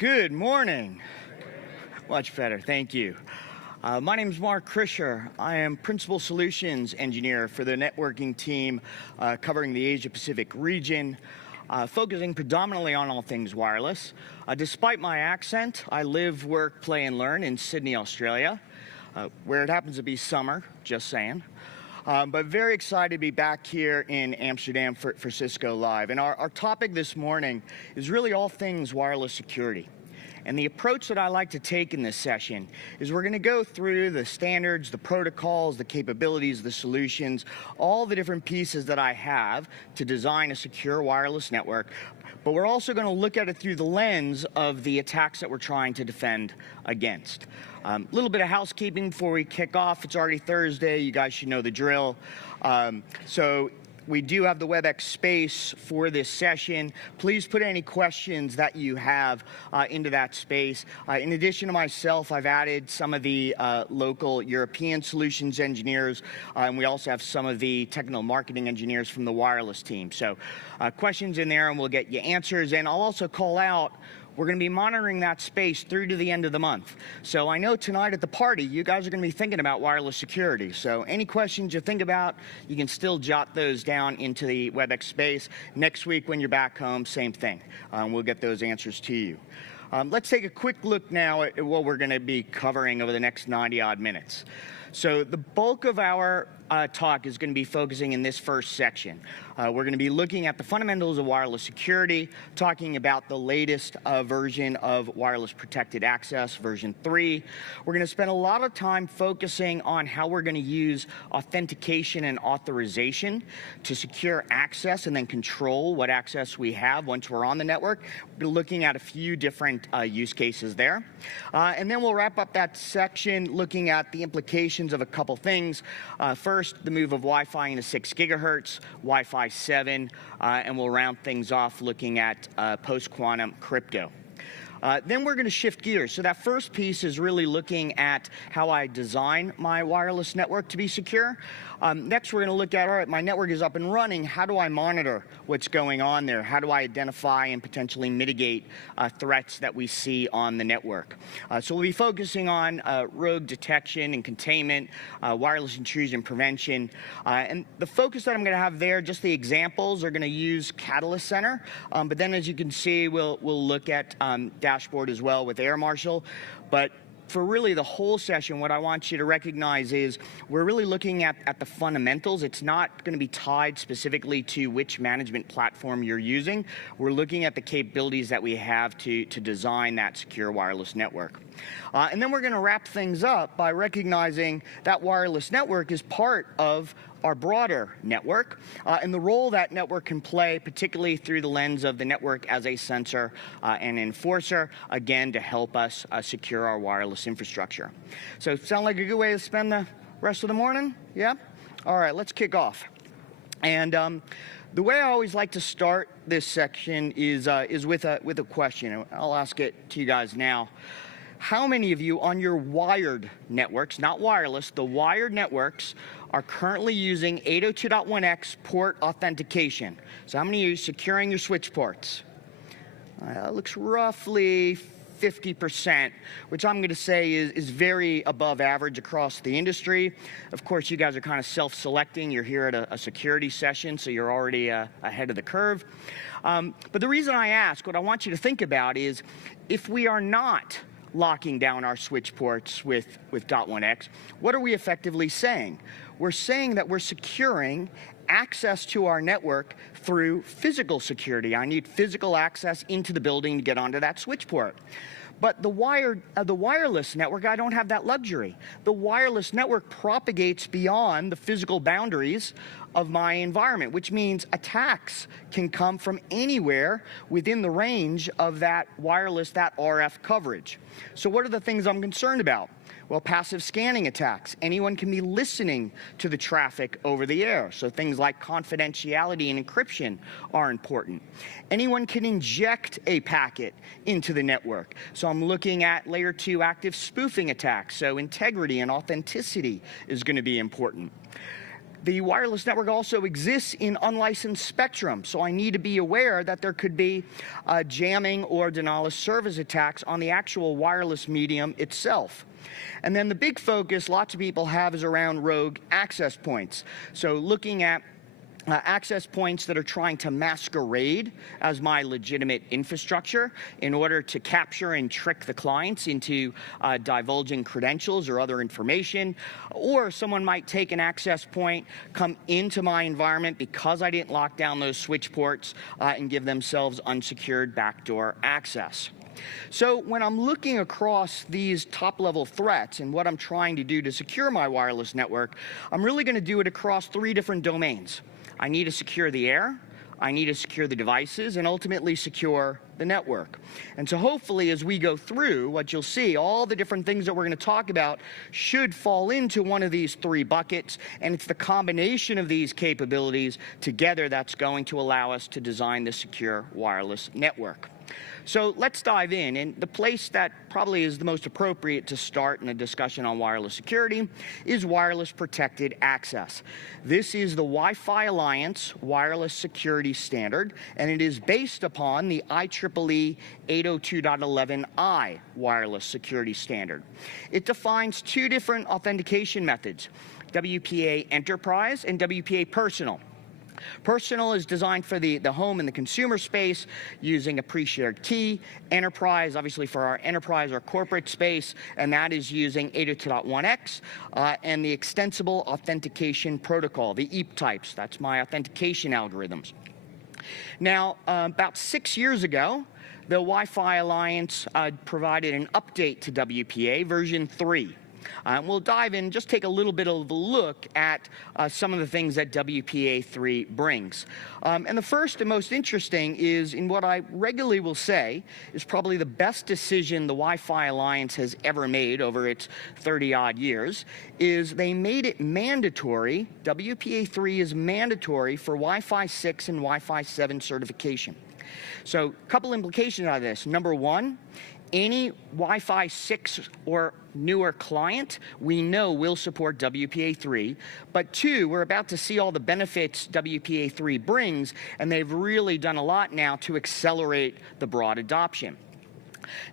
Good morning. Much better, thank you. My name is Mark Krischer. I am Principal Solutions Engineer for the networking team covering the Asia-Pacific region, focusing predominantly on all things wireless. Despite my accent, I live, work, play, and learn in Sydney, Australia, where it happens to be summer, just saying. But very excited to be back here in Amsterdam for Cisco Live. And our topic this morning is really all things wireless security. And the approach that I like to take in this session is we're going to go through the standards, the protocols, the capabilities, the solutions, all the different pieces that I have to design a secure wireless network. But we're also going to look at it through the lens of the attacks that we're trying to defend against. A little bit of housekeeping before we kick off. It's already Thursday. You guys should know the drill. So we do have the WebEx space for this session. Please put any questions that you have into that space. In addition to myself, I've added some of the local European solutions engineers, and we also have some of the technical marketing engineers from the wireless team. So questions in there, and we'll get you answers. And I'll also call out, we're going to be monitoring that space through to the end of the month. So I know tonight at the party, you guys are going to be thinking about wireless security. So any questions you think about, you can still jot those down into the WebEx space. Next week when you're back home, same thing. We'll get those answers to you. Let's take a quick look now at what we're going to be covering over the next 90-odd minutes. So the bulk of our talk is going to be focusing in this first section. We're going to be looking at the fundamentals of wireless security, talking about the latest version of wireless protected access, version 3. We're going to spend a lot of time focusing on how we're going to use authentication and authorization to secure access and then control what access we have once we're on the network. We're looking at a few different use cases there. And then we'll wrap up that section looking at the implications of a couple things. First, the move of Wi-Fi into 6 gigahertz, Wi-Fi 7, and we'll round things off looking at post-quantum crypto. Then we're going to shift gears. So that first piece is really looking at how I design my wireless network to be secure. Next, we're going to look at, all right, my network is up and running. How do I monitor what's going on there? How do I identify and potentially mitigate threats that we see on the network? So we'll be focusing on rogue detection and containment, wireless intrusion prevention. And the focus that I'm going to have there, just the examples, are going to use Catalyst Center. But then, as you can see, we'll look at dashboard as well with Air Marshal. But for really the whole session, what I want you to recognize is we're really looking at the fundamentals. It's not going to be tied specifically to which management platform you're using. We're looking at the capabilities that we have to design that secure wireless network. And then we're going to wrap things up by recognizing that wireless network is part of our broader network, and the role that network can play, particularly through the lens of the network as a sensor and enforcer, again, to help us secure our wireless infrastructure. So sound like a good way to spend the rest of the morning? Yeah? All right, let's kick off. And the way I always like to start this section is with a question. I'll ask it to you guys now. How many of you on your wired networks, not wireless, the wired networks, are currently using 802.1x port authentication? So how many of you are securing your switch ports? It looks roughly 50%, which I'm going to say is very above average across the industry. Of course, you guys are kind of self-selecting. You're here at a security session, so you're already ahead of the curve. But the reason I ask, what I want you to think about is, if we are not locking down our switch ports with .1x, what are we effectively saying? We're saying that we're securing access to our network through physical security. I need physical access into the building to get onto that switch port. But the wireless network, I don't have that luxury. The wireless network propagates beyond the physical boundaries of my environment, which means attacks can come from anywhere within the range of that wireless, that RF coverage. So what are the things I'm concerned about? Well, passive scanning attacks. Anyone can be listening to the traffic over the air. So things like confidentiality and encryption are important. Anyone can inject a packet into the network. So I'm looking at layer 2 active spoofing attacks. So integrity and authenticity is going to be important. The wireless network also exists in unlicensed spectrum, so I need to be aware that there could be jamming or denial of service attacks on the actual wireless medium itself. And then the big focus lots of people have is around rogue access points. So looking at access points that are trying to masquerade as my legitimate infrastructure in order to capture and trick the clients into divulging credentials or other information. Or someone might take an access point, come into my environment because I didn't lock down those switch ports and give themselves unsecured backdoor access. So when I'm looking across these top-level threats and what I'm trying to do to secure my wireless network, I'm really going to do it across 3 different domains. I need to secure the air, I need to secure the devices, and ultimately secure the network. And so hopefully as we go through, what you'll see, all the different things that we're going to talk about should fall into one of these 3 buckets, and it's the combination of these capabilities together that's going to allow us to design the secure wireless network. So let's dive in, and the place that probably is the most appropriate to start in a discussion on wireless security is wireless protected access. This is the Wi-Fi Alliance wireless security standard, and it is based upon the IEEE 802.11i wireless security standard. It defines 2 different authentication methods, WPA Enterprise and WPA Personal. Personal is designed for the home and the consumer space using a pre-shared key. Enterprise, obviously for our enterprise or corporate space, and that is using 802.1x and the Extensible Authentication Protocol, the EAP types. That's my authentication algorithms. Now, about 6 years ago, the Wi-Fi Alliance provided an update to WPA, version 3. We'll dive in, just take a little bit of a look at some of the things that WPA 3 brings. And the first and most interesting is in what I regularly will say is probably the best decision the Wi-Fi Alliance has ever made over its 30-odd years, is they made it mandatory, WPA 3 is mandatory for Wi-Fi 6 and Wi-Fi 7 certification. So a couple implications out of this. Number one, any Wi-Fi 6 or newer client we know will support WPA 3, but 2, we're about to see all the benefits WPA 3 brings, and they've really done a lot now to accelerate the broad adoption.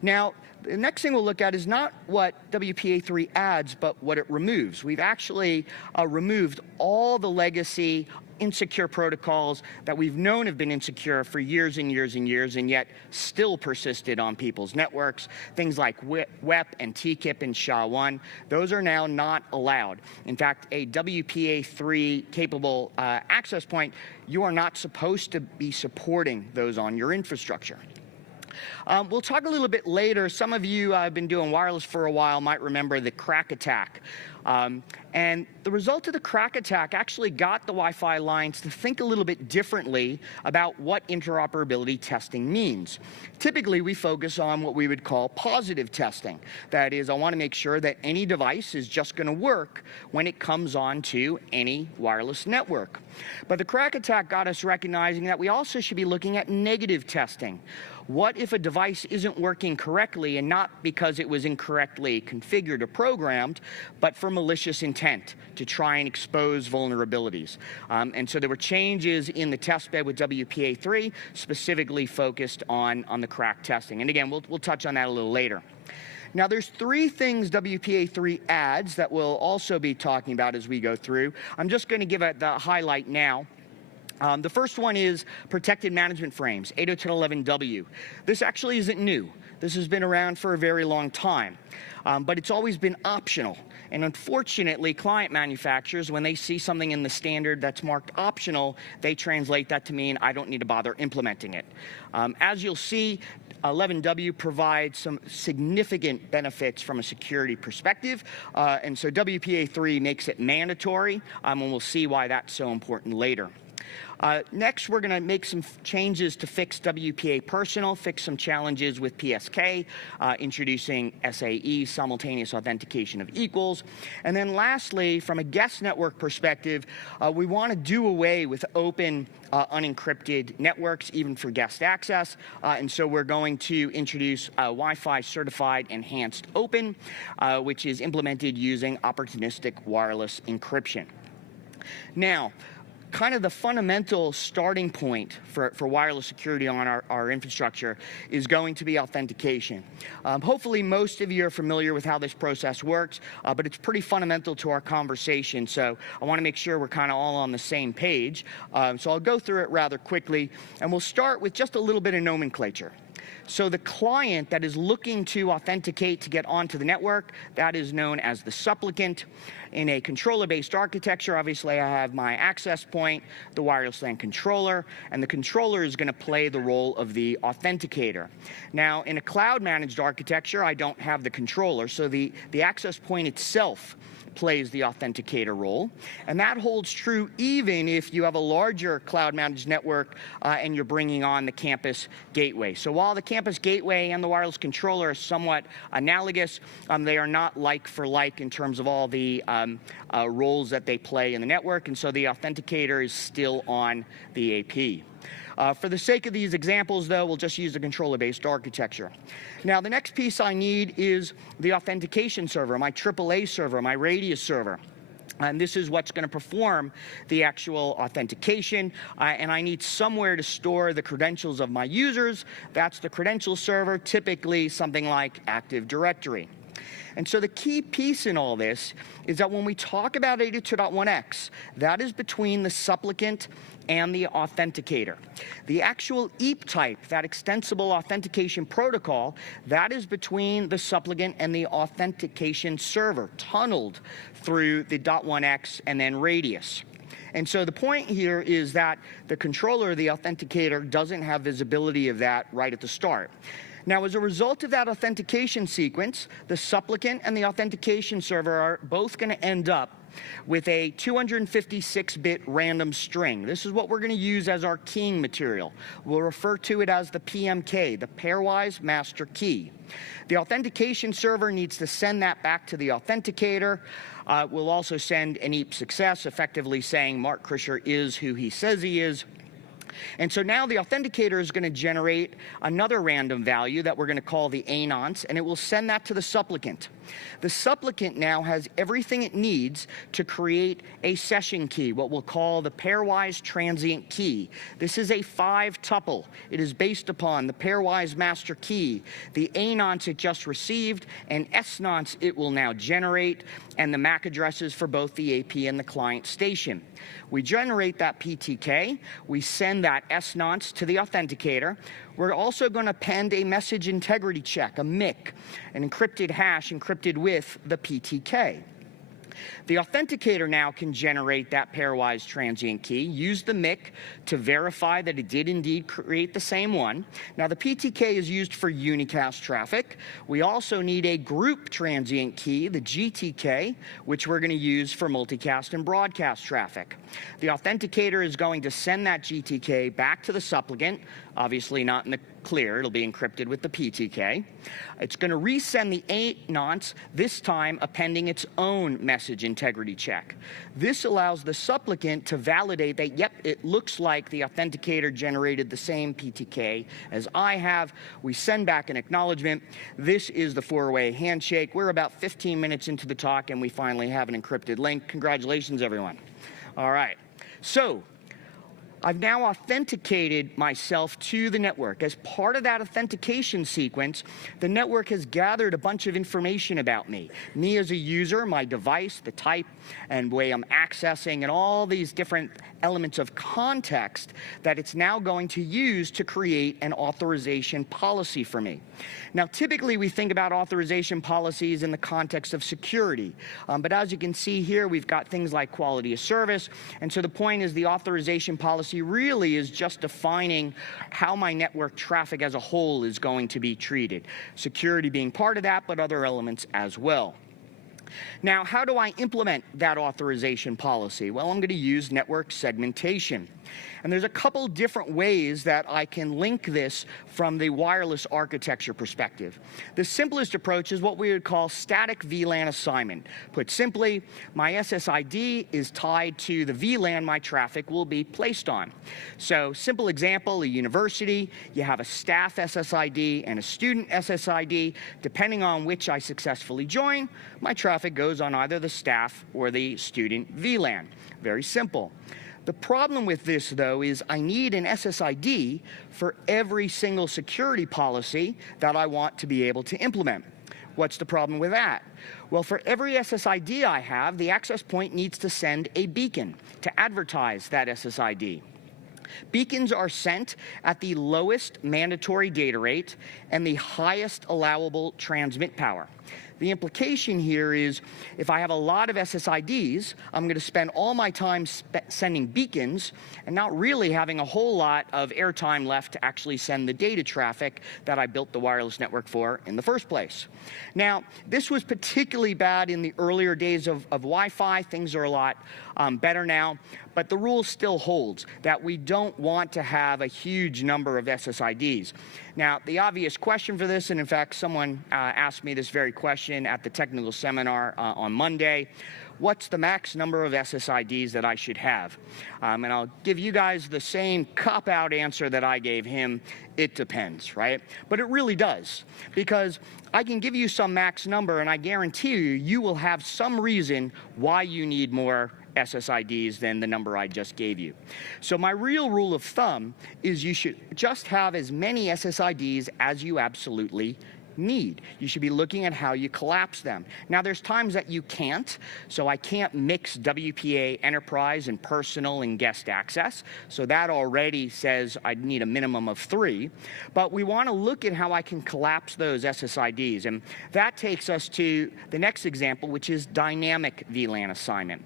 Now, the next thing we'll look at is not what WPA 3 adds, but what it removes. We've actually removed all the legacy insecure protocols that we've known have been insecure for years and years and years, and yet still persisted on people's networks. Things like WEP and TKIP and SHA-1, those are now not allowed. In fact, a WPA 3 capable access point, you are not supposed to be supporting those on your infrastructure. We'll talk a little bit later. Some of you have been doing wireless for a while might remember the crack attack. And the result of the crack attack actually got the Wi-Fi Alliance to think a little bit differently about what interoperability testing means. Typically, we focus on what we would call positive testing. That is, I want to make sure that any device is just going to work when it comes onto any wireless network. But the crack attack got us recognizing that we also should be looking at negative testing. What if a device isn't working correctly, and not because it was incorrectly configured or programmed, but for malicious intent to try and expose vulnerabilities? And so there were changes in the testbed with WPA 3 specifically focused on the crack testing. And again, we'll touch on that a little later. Now, there's 3 things WPA 3 adds that we'll also be talking about as we go through. I'm just going to give the highlight now. The first one is protected management frames, 802.11w. This actually isn't new. This has been around for a very long time, but it's always been optional. And unfortunately, client manufacturers, when they see something in the standard that's marked optional, they translate that to mean I don't need to bother implementing it. As you'll see, 11w provides some significant benefits from a security perspective, and so WPA 3 makes it mandatory, and we'll see why that's so important later. Next, we're going to make some changes to fix WPA Personal, fix some challenges with PSK, introducing SAE, simultaneous authentication of equals. And then lastly, from a guest network perspective, we want to do away with open unencrypted networks, even for guest access. And so we're going to introduce Wi-Fi certified enhanced open, which is implemented using opportunistic wireless encryption. Now, kind of the fundamental starting point for wireless security on our infrastructure is going to be authentication. Hopefully most of you are familiar with how this process works, but it's pretty fundamental to our conversation, so I want to make sure we're kind of all on the same page. So I'll go through it rather quickly, and we'll start with just a little bit of nomenclature. So the client that is looking to authenticate to get onto the network, that is known as the supplicant. In a controller-based architecture, obviously I have my access point, the wireless LAN controller, and the controller is going to play the role of the authenticator. Now, in a cloud-managed architecture, I don't have the controller, so the access point itself plays the authenticator role, and that holds true even if you have a larger cloud-managed network and you're bringing on the campus gateway. So while the campus gateway and the wireless controller are somewhat analogous, they are not like for like in terms of all the roles that they play in the network, and so the authenticator is still on the AP. For the sake of these examples, though, we'll just use the controller-based architecture. Now, the next piece I need is the authentication server, my AAA server, my Radius server. And this is what's going to perform the actual authentication. And I need somewhere to store the credentials of my users. That's the credential server, typically something like Active Directory. And so the key piece in all this is that when we talk about 802.1x, that is between the supplicant and the authenticator. The actual EAP type, that extensible authentication protocol, that is between the supplicant and the authentication server, tunneled through the .1x and then Radius. And so the point here is that the controller, the authenticator, doesn't have visibility of that right at the start. Now, as a result of that authentication sequence, the supplicant and the authentication server are both going to end up with a 256-bit random string. This is what we're going to use as our keying material. We'll refer to it as the PMK, the pairwise master key. The authentication server needs to send that back to the authenticator. We'll also send an EAP success, effectively saying Mark Krischer is who he says he is. And so now the authenticator is going to generate another random value that we're going to call the anons, and it will send that to the supplicant. The supplicant now has everything it needs to create a session key, what we'll call the pairwise transient key. This is a 5-tuple. It is based upon the pairwise master key, the anons it just received, and snonce it will now generate, and the MAC addresses for both the AP and the client station. We generate that PTK. We send that snonce to the authenticator. We're also going to append a message integrity check, a MIC, an encrypted hash encrypted with the PTK. The authenticator now can generate that pairwise transient key, use the MIC to verify that it did indeed create the same one. Now, the PTK is used for unicast traffic. We also need a group transient key, the GTK, which we're going to use for multicast and broadcast traffic. The authenticator is going to send that GTK back to the supplicant, obviously not in the clear. It'll be encrypted with the PTK. It's going to resend the anons, this time appending its own message integrity check. This allows the supplicant to validate that, yep, it looks like the authenticator generated the same PTK as I have. We send back an acknowledgement. This is the 4-way handshake. We're about 15 minutes into the talk, and we finally have an encrypted link. Congratulations, everyone. All right. So I've now authenticated myself to the network. As part of that authentication sequence, the network has gathered a bunch of information about me. Me as a user, my device, the type and way I'm accessing, and all these different elements of context that it's now going to use to create an authorization policy for me. Now, typically we think about authorization policies in the context of security, but as you can see here, we've got things like quality of service, and so the point is the authorization policy really is just defining how my network traffic as a whole is going to be treated. Security being part of that, but other elements as well. Now, how do I implement that authorization policy? Well, I'm going to use network segmentation. And there's a couple different ways that I can link this from the wireless architecture perspective. The simplest approach is what we would call static VLAN assignment. Put simply, my SSID is tied to the VLAN my traffic will be placed on. So, simple example, a university, you have a staff SSID and a student SSID. Depending on which I successfully join, my traffic traffic goes on either the staff or the student VLAN. Very simple. The problem with this, though, is I need an SSID for every single security policy that I want to be able to implement. What's the problem with that? Well, for every SSID I have, the access point needs to send a beacon to advertise that SSID. Beacons are sent at the lowest mandatory data rate and the highest allowable transmit power. The implication here is if I have a lot of SSIDs, I'm going to spend all my time sending beacons and not really having a whole lot of airtime left to actually send the data traffic that I built the wireless network for in the first place. Now, this was particularly bad in the earlier days of Wi-Fi. Things are a lot better now, but the rule still holds that we don't want to have a huge number of SSIDs. Now, the obvious question for this, and in fact, someone asked me this very question at the technical seminar on Monday, what's the max number of SSIDs that I should have? And I'll give you guys the same cop-out answer that I gave him. It depends, right? But it really does, because I can give you some max number, and I guarantee you will have some reason why you need more SSIDs than the number I just gave you. So my real rule of thumb is you should just have as many SSIDs as you absolutely need. You should be looking at how you collapse them. Now, there's times that you can't, so I can't mix WPA Enterprise and Personal and Guest Access, so that already says I need a minimum of 3, but we want to look at how I can collapse those SSIDs, and that takes us to the next example, which is dynamic VLAN assignment.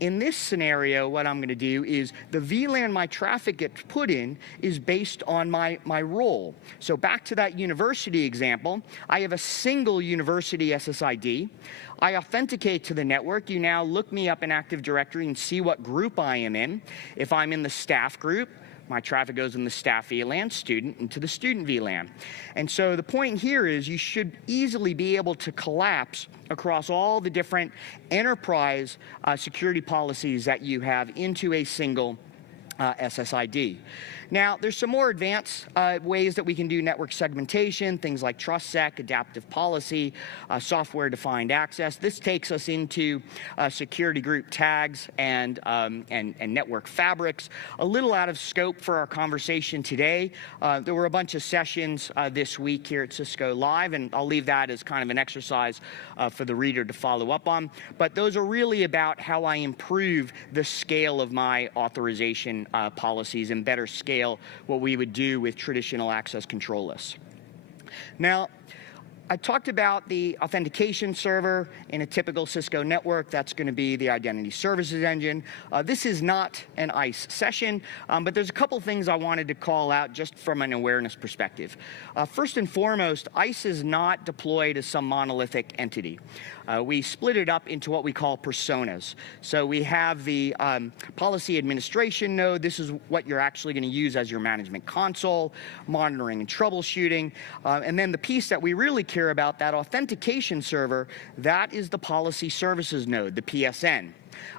In this scenario, what I'm going to do is the VLAN my traffic gets put in is based on my role. So back to that university example, I have a single university SSID. I authenticate to the network. You now look me up in Active Directory and see what group I am in. If I'm in the staff group, my traffic goes in the staff VLAN, student into the student VLAN. And so the point here is you should easily be able to collapse across all the different enterprise security policies that you have into a single SSID. Now, there's some more advanced ways that we can do network segmentation, things like TrustSec, adaptive policy, software-defined access. This takes us into security group tags and network fabrics. A little out of scope for our conversation today. There were a bunch of sessions this week here at Cisco Live, and I'll leave that as kind of an exercise for the reader to follow up on. But those are really about how I improve the scale of my authorization policies and better scale what we would do with traditional access control lists. Now, I talked about the authentication server in a typical Cisco network. That's going to be the Identity Services Engine. This is not an ICE session, but there's a couple things I wanted to call out just from an awareness perspective. First and foremost, ICE is not deployed as some monolithic entity. We split it up into what we call personas. So we have the policy administration node. This is what you're actually going to use as your management console, monitoring and troubleshooting. And then the piece that we really care about, that authentication server, that is the policy services node, the PSN.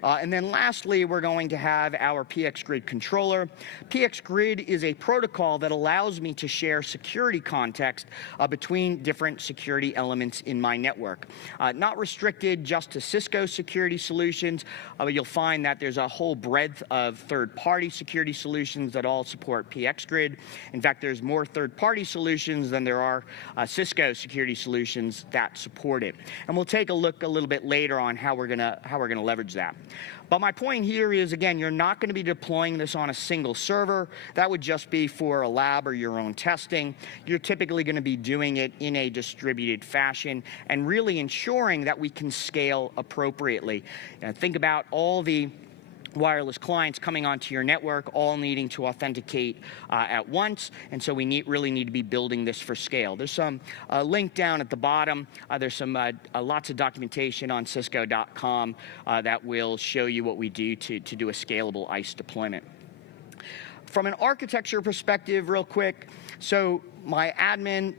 And then lastly, we're going to have our PXGrid controller. PXGrid is a protocol that allows me to share security context between different security elements in my network. Not restricted just to Cisco security solutions, but you'll find that there's a whole breadth of third-party security solutions that all support PXGrid. In fact, there's more third-party solutions than there are Cisco security solutions that support it. And we'll take a look a little bit later on how we're gonna leverage that. But my point here is, again, you're not going to be deploying this on a single server. That would just be for a lab or your own testing. You're typically going to be doing it in a distributed fashion and really ensuring that we can scale appropriately. Think about all the wireless clients coming onto your network, all needing to authenticate at once, and so we really need to be building this for scale. There's some link down at the bottom. There's some lots of documentation on cisco.com that will show you what we do to do a scalable ICE deployment. From an architecture perspective, real quick, so my admin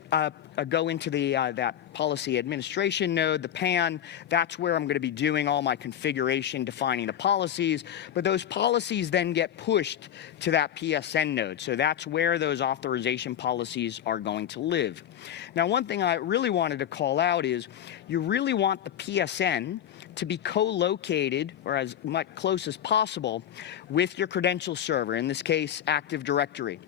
go into the that policy administration node, the PAN. That's where I'm going to be doing all my configuration, defining the policies. But those policies then get pushed to that PSN node. So that's where those authorization policies are going to live. Now, one thing I really wanted to call out is you really want the PSN to be co-located, or as much close as possible, with your credential server, in this case, Active Directory.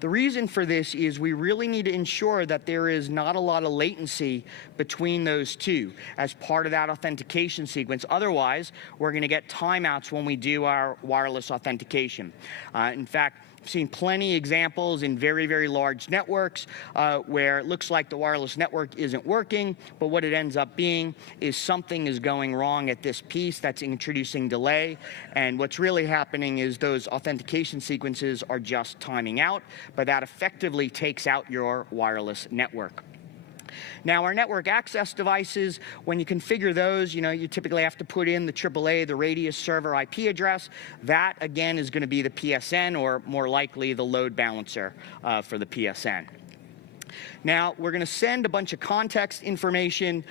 The reason for this is we really need to ensure that there is not a lot of latency between those two as part of that authentication sequence. Otherwise, we're going to get timeouts when we do our wireless authentication. In fact, I've seen plenty of examples in very, very large networks where it looks like the wireless network isn't working, but what it ends up being is something is going wrong at this piece that's introducing delay, and what's really happening is those authentication sequences are just timing out, but that effectively takes out your wireless network. Now, our network access devices, when you configure those, you typically have to put in the AAA, the radius server IP address. That, again, is going to be the PSN, or more likely the load balancer for the PSN. Now, we're going to send a bunch of context information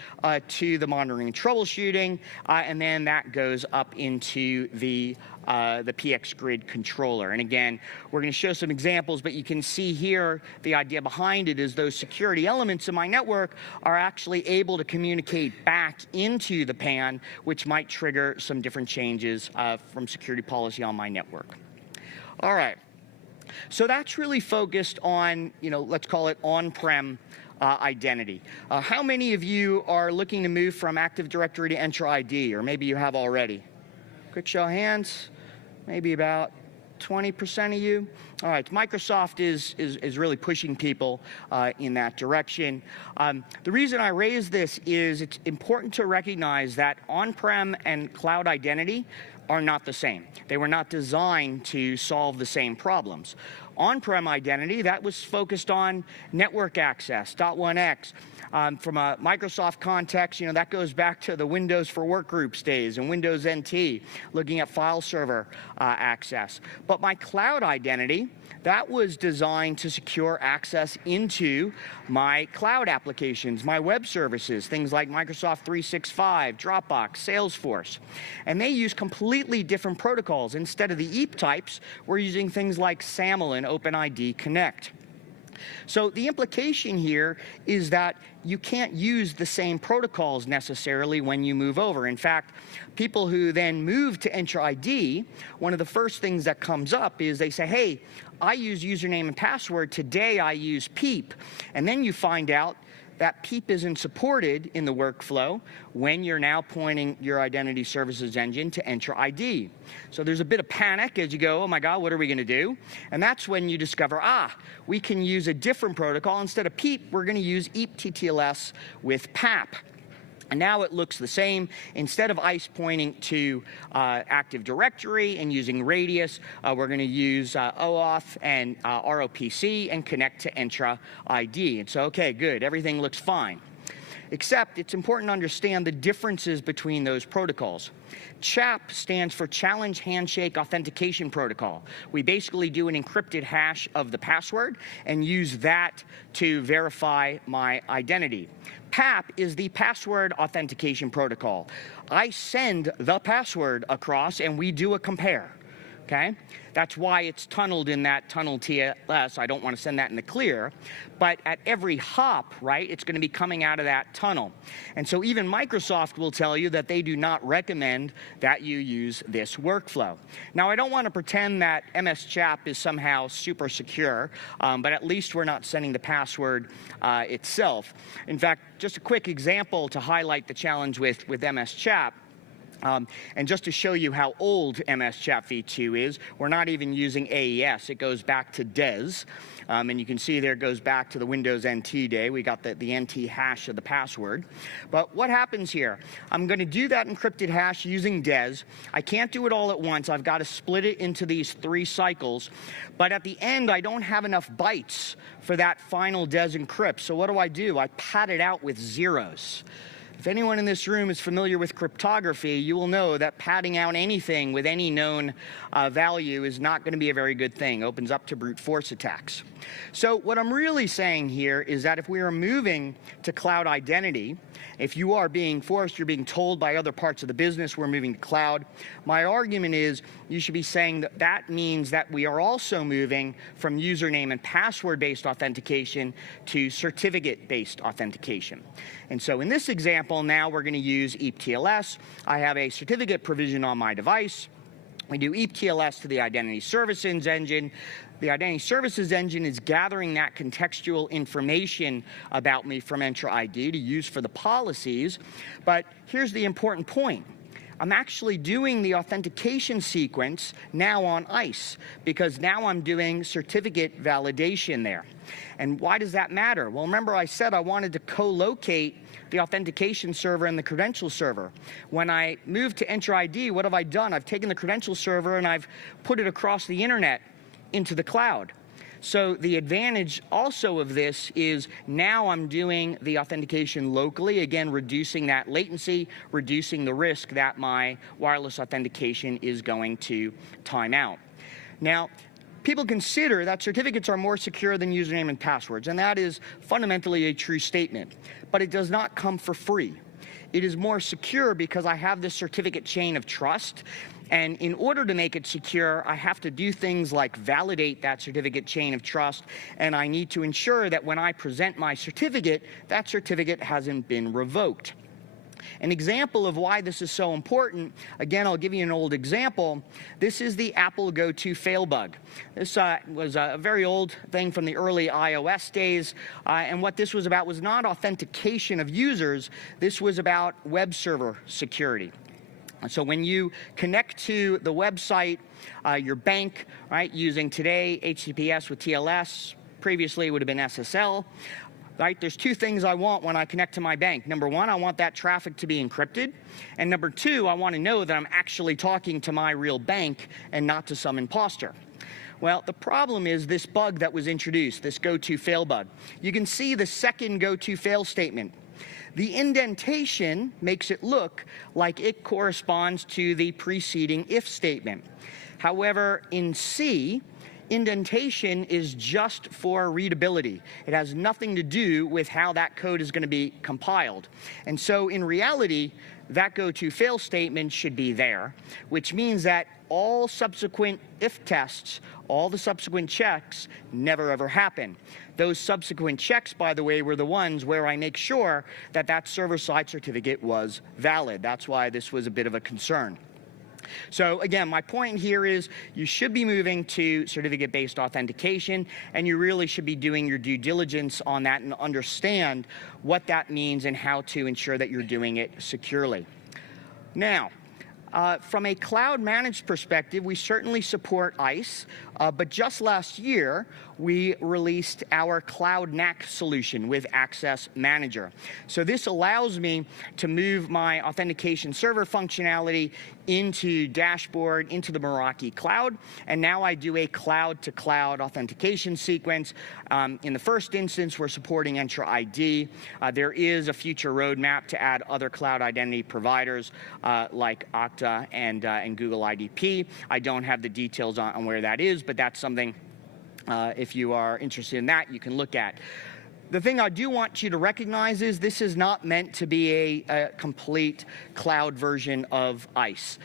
to the monitoring and troubleshooting, and then that goes up into the PX Grid controller. And again, we're going to show some examples, but you can see here the idea behind it is those security elements in my network are actually able to communicate back into the PAN, which might trigger some different changes from security policy on my network. All right. So that's really focused on, let's call it on-prem identity. How many of you are looking to move from Active Directory to Entra ID, or maybe you have already? Quick show of hands. Maybe about 20% of you. All right, Microsoft is really pushing people in that direction. The reason I raise this is it's important to recognize that on-prem and cloud identity are not the same. They were not designed to solve the same problems. On-prem identity, that was focused on network access, .1x. From a Microsoft context, that goes back to the Windows for Workgroups days and Windows NT, looking at file server access. But my cloud identity, that was designed to secure access into my cloud applications, my web services, things like Microsoft 365, Dropbox, Salesforce. And they use completely different protocols. Instead of the EAP types, we're using things like SAML and OpenID Connect. So the implication here is that you can't use the same protocols necessarily when you move over. In fact, people who then move to Entra ID, one of the first things that comes up is they say, hey, I use username and password. Today I use PEEP. And then you find out that PEEP isn't supported in the workflow when you're now pointing your identity services engine to Entra ID. So there's a bit of panic as you go, oh my God, what are we going to do? And that's when you discover, we can use a different protocol. Instead of PEEP, we're going to use EAP TTLS with PAP. And now it looks the same. Instead of ICE pointing to Active Directory and using Radius, we're going to use OAuth and ROPC and connect to Entra ID. And so, okay, good. Everything looks fine. Except it's important to understand the differences between those protocols. CHAP stands for Challenge Handshake Authentication Protocol. We basically do an encrypted hash of the password and use that to verify my identity. PAP is the Password Authentication Protocol. I send the password across and we do a compare. Okay? That's why it's tunneled in that tunnel TLS. I don't want to send that in the clear. But at every hop, right, it's going to be coming out of that tunnel. And so even Microsoft will tell you that they do not recommend that you use this workflow. Now, I don't want to pretend that MS-CHAP is somehow super secure, but at least we're not sending the password itself. In fact, just a quick example to highlight the challenge with MS-CHAP. And just to show you how old MS-CHAP v2 is, we're not even using AES. It goes back to DES. And you can see there it goes back to the Windows NT day. We got the NT hash of the password. But what happens here? I'm going to do that encrypted hash using DES. I can't do it all at once. I've got to split it into these 3 cycles. But at the end, I don't have enough bytes for that final DES encrypt. So what do? I pad it out with zeros. If anyone in this room is familiar with cryptography, you will know that padding out anything with any known value is not going to be a very good thing. It opens up to brute force attacks. So what I'm really saying here is that if we are moving to cloud identity, if you are being forced, you're being told by other parts of the business we're moving to cloud, my argument is you should be saying that that means that we are also moving from username and password-based authentication to certificate-based authentication. And so in this example, now we're going to use EAP-TLS. I have a certificate provision on my device. We do EAP-TLS to the Identity Services Engine. The Identity Services Engine is gathering that contextual information about me from Entra ID to use for the policies. But here's the important point. I'm actually doing the authentication sequence now on ICE because now I'm doing certificate validation there. And why does that matter? Well, remember I said I wanted to co-locate the authentication server and the credential server. When I moved to Entra ID, what have I done? I've taken the credential server and I've put it across the internet into the cloud. So the advantage also of this is now I'm doing the authentication locally, again, reducing that latency, reducing the risk that my wireless authentication is going to time out. Now, people consider that certificates are more secure than username and passwords, and that is fundamentally a true statement. But it does not come for free. It is more secure because I have this certificate chain of trust. And in order to make it secure, I have to do things like validate that certificate chain of trust, and I need to ensure that when I present my certificate, that certificate hasn't been revoked. An example of why this is so important, again, I'll give you an old example. This is the Apple Go-To-Fail bug. This was a very old thing from the early iOS days, and what this was about was not authentication of users. This was about web server security. So when you connect to the website, your bank, right, using today HTTPS with TLS, previously it would have been SSL, right? There's two things I want when I connect to my bank. Number one, I want that traffic to be encrypted. And number two, I want to know that I'm actually talking to my real bank and not to some imposter. Well, the problem is this bug that was introduced, this go-to-fail bug. You can see the second go-to-fail statement. The indentation makes it look like it corresponds to the preceding if statement. However, in C, indentation is just for readability. It has nothing to do with how that code is going to be compiled. And so in reality, that go-to-fail statement should be there, which means that all subsequent if tests, all the subsequent checks never ever happen. Those subsequent checks, by the way, were the ones where I make sure that that server-side certificate was valid. That's why this was a bit of a concern. So again, my point here is you should be moving to certificate-based authentication, and you really should be doing your due diligence on that and understand what that means and how to ensure that you're doing it securely. Now, from a cloud-managed perspective, we certainly support ICE, but just last year, we released our Cloud NAC solution with Access Manager. So this allows me to move my authentication server functionality into Dashboard, into the Meraki cloud, and now I do a cloud-to-cloud authentication sequence. In the first instance, we're supporting Entra ID. There is a future roadmap to add other cloud identity providers like Okta and Google IDP. I don't have the details on where that is, but that's something, if you are interested in that, you can look at. The thing I do want you to recognize is this is not meant to be a complete cloud version of ICE.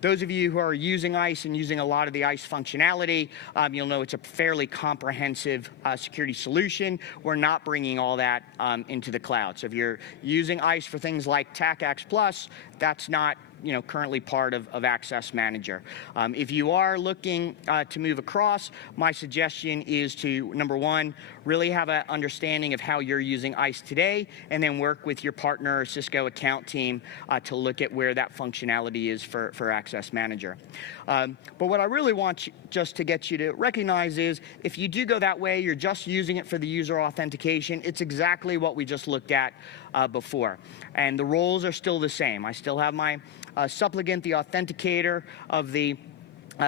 Those of you who are using ICE and using a lot of the ICE functionality, you'll know it's a fairly comprehensive security solution. We're not bringing all that into the cloud. So if you're using ICE for things like TACACS Plus, that's not currently part of Access Manager. If you are looking to move across, my suggestion is to, number one, really have an understanding of how you're using ICE today, and then work with your partner or Cisco account team to look at where that functionality is for Access Manager. But what I really want just to get you to recognize is if you do go that way, you're just using it for the user authentication, it's exactly what we just looked at before. And the roles are still the same. I still have my supplicant, the authenticator of the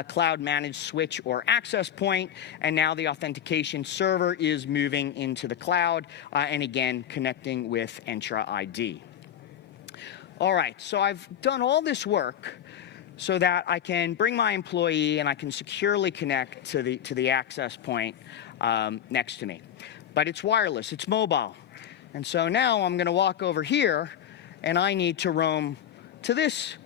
cloud managed switch or access point, and now the authentication server is moving into the cloud and again connecting with Entra ID. All right, so I've done all this work so that I can bring my employee and I can securely connect to the access point next to me. But it's wireless, it's mobile. And so now I'm going to walk over here and I need to roam to this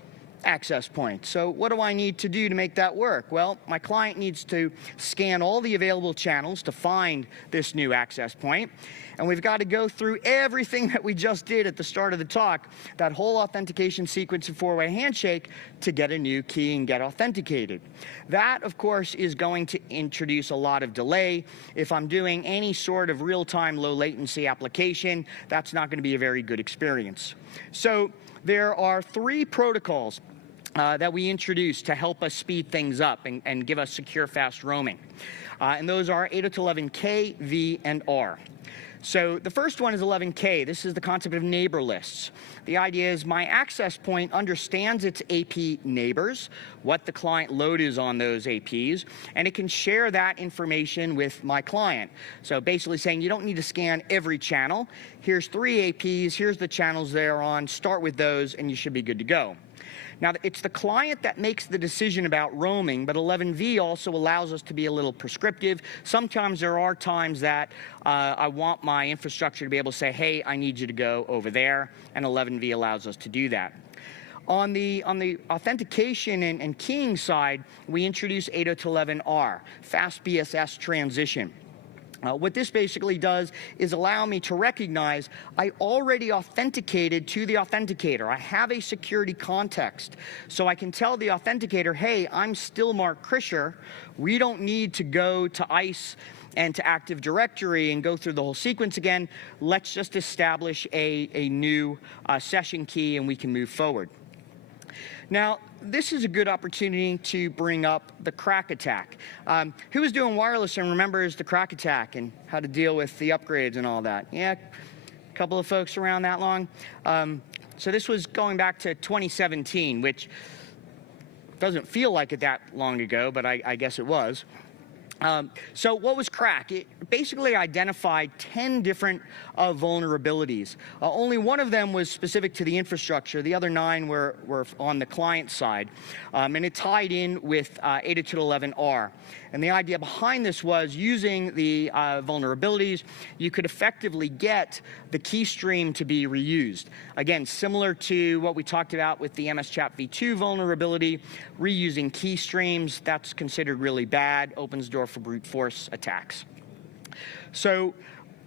access point. So what do I need to do to make that work? Well, my client needs to scan all the available channels to find this new access point. And we've got to go through everything that we just did at the start of the talk, that whole authentication sequence of four-way handshake, to get a new key and get authenticated. That, of course, is going to introduce a lot of delay. If I'm doing any sort of real-time, low-latency application, that's not going to be a very good experience. So there are three protocols that we introduced to help us speed things up and give us secure, fast roaming. And those are 802.11k, V, and R. So the first one is 11k. This is the concept of neighbor lists. The idea is my access point understands its AP neighbors, what the client load is on those APs, and it can share that information with my client. So basically saying you don't need to scan every channel. Here's 3 APs, here's the channels they're on, start with those, and you should be good to go. Now, it's the client that makes the decision about roaming, but 11v also allows us to be a little prescriptive. Sometimes there are times that I want my infrastructure to be able to say, hey, I need you to go over there, and 11v allows us to do that. On the authentication and keying side, we introduce 802.11r, fast BSS transition. What this basically does is allow me to recognize I already authenticated to the authenticator. I have a security context. So I can tell the authenticator, hey, I'm still Mark Krischer. We don't need to go to ICE and to Active Directory and go through the whole sequence again. Let's just establish a new session key and we can move forward. Now, this is a good opportunity to bring up the crack attack. Who was doing wireless and remembers the crack attack and how to deal with the upgrades and all that? Yeah, a couple of folks around that long. So this was going back to 2017, which doesn't feel like it that long ago, but I guess it was. So what was crack? It basically identified 10 different vulnerabilities. Only one of them was specific to the infrastructure. The other 9 were on the client side. And it tied in with 802.11r. And the idea behind this was using the vulnerabilities, you could effectively get the key stream to be reused. Again, similar to what we talked about with the MS-CHAP v2 vulnerability, reusing key streams, that's considered really bad, opens the door for brute force attacks. So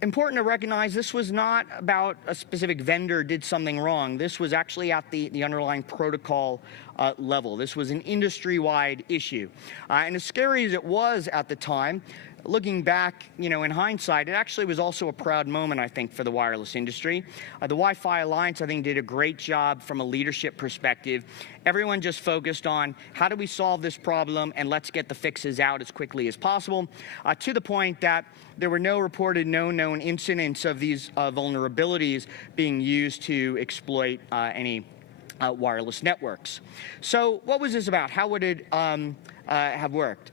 important to recognize this was not about a specific vendor did something wrong. This was actually at the underlying protocol level. This was an industry-wide issue. And as scary as it was at the time, looking back, in hindsight, it actually was also a proud moment, I think, for the wireless industry. The Wi-Fi Alliance, I think, did a great job from a leadership perspective. Everyone just focused on how do we solve this problem and let's get the fixes out as quickly as possible, to the point that there were no reported, no known incidents of these vulnerabilities being used to exploit any wireless networks. So what was this about? How would it have worked?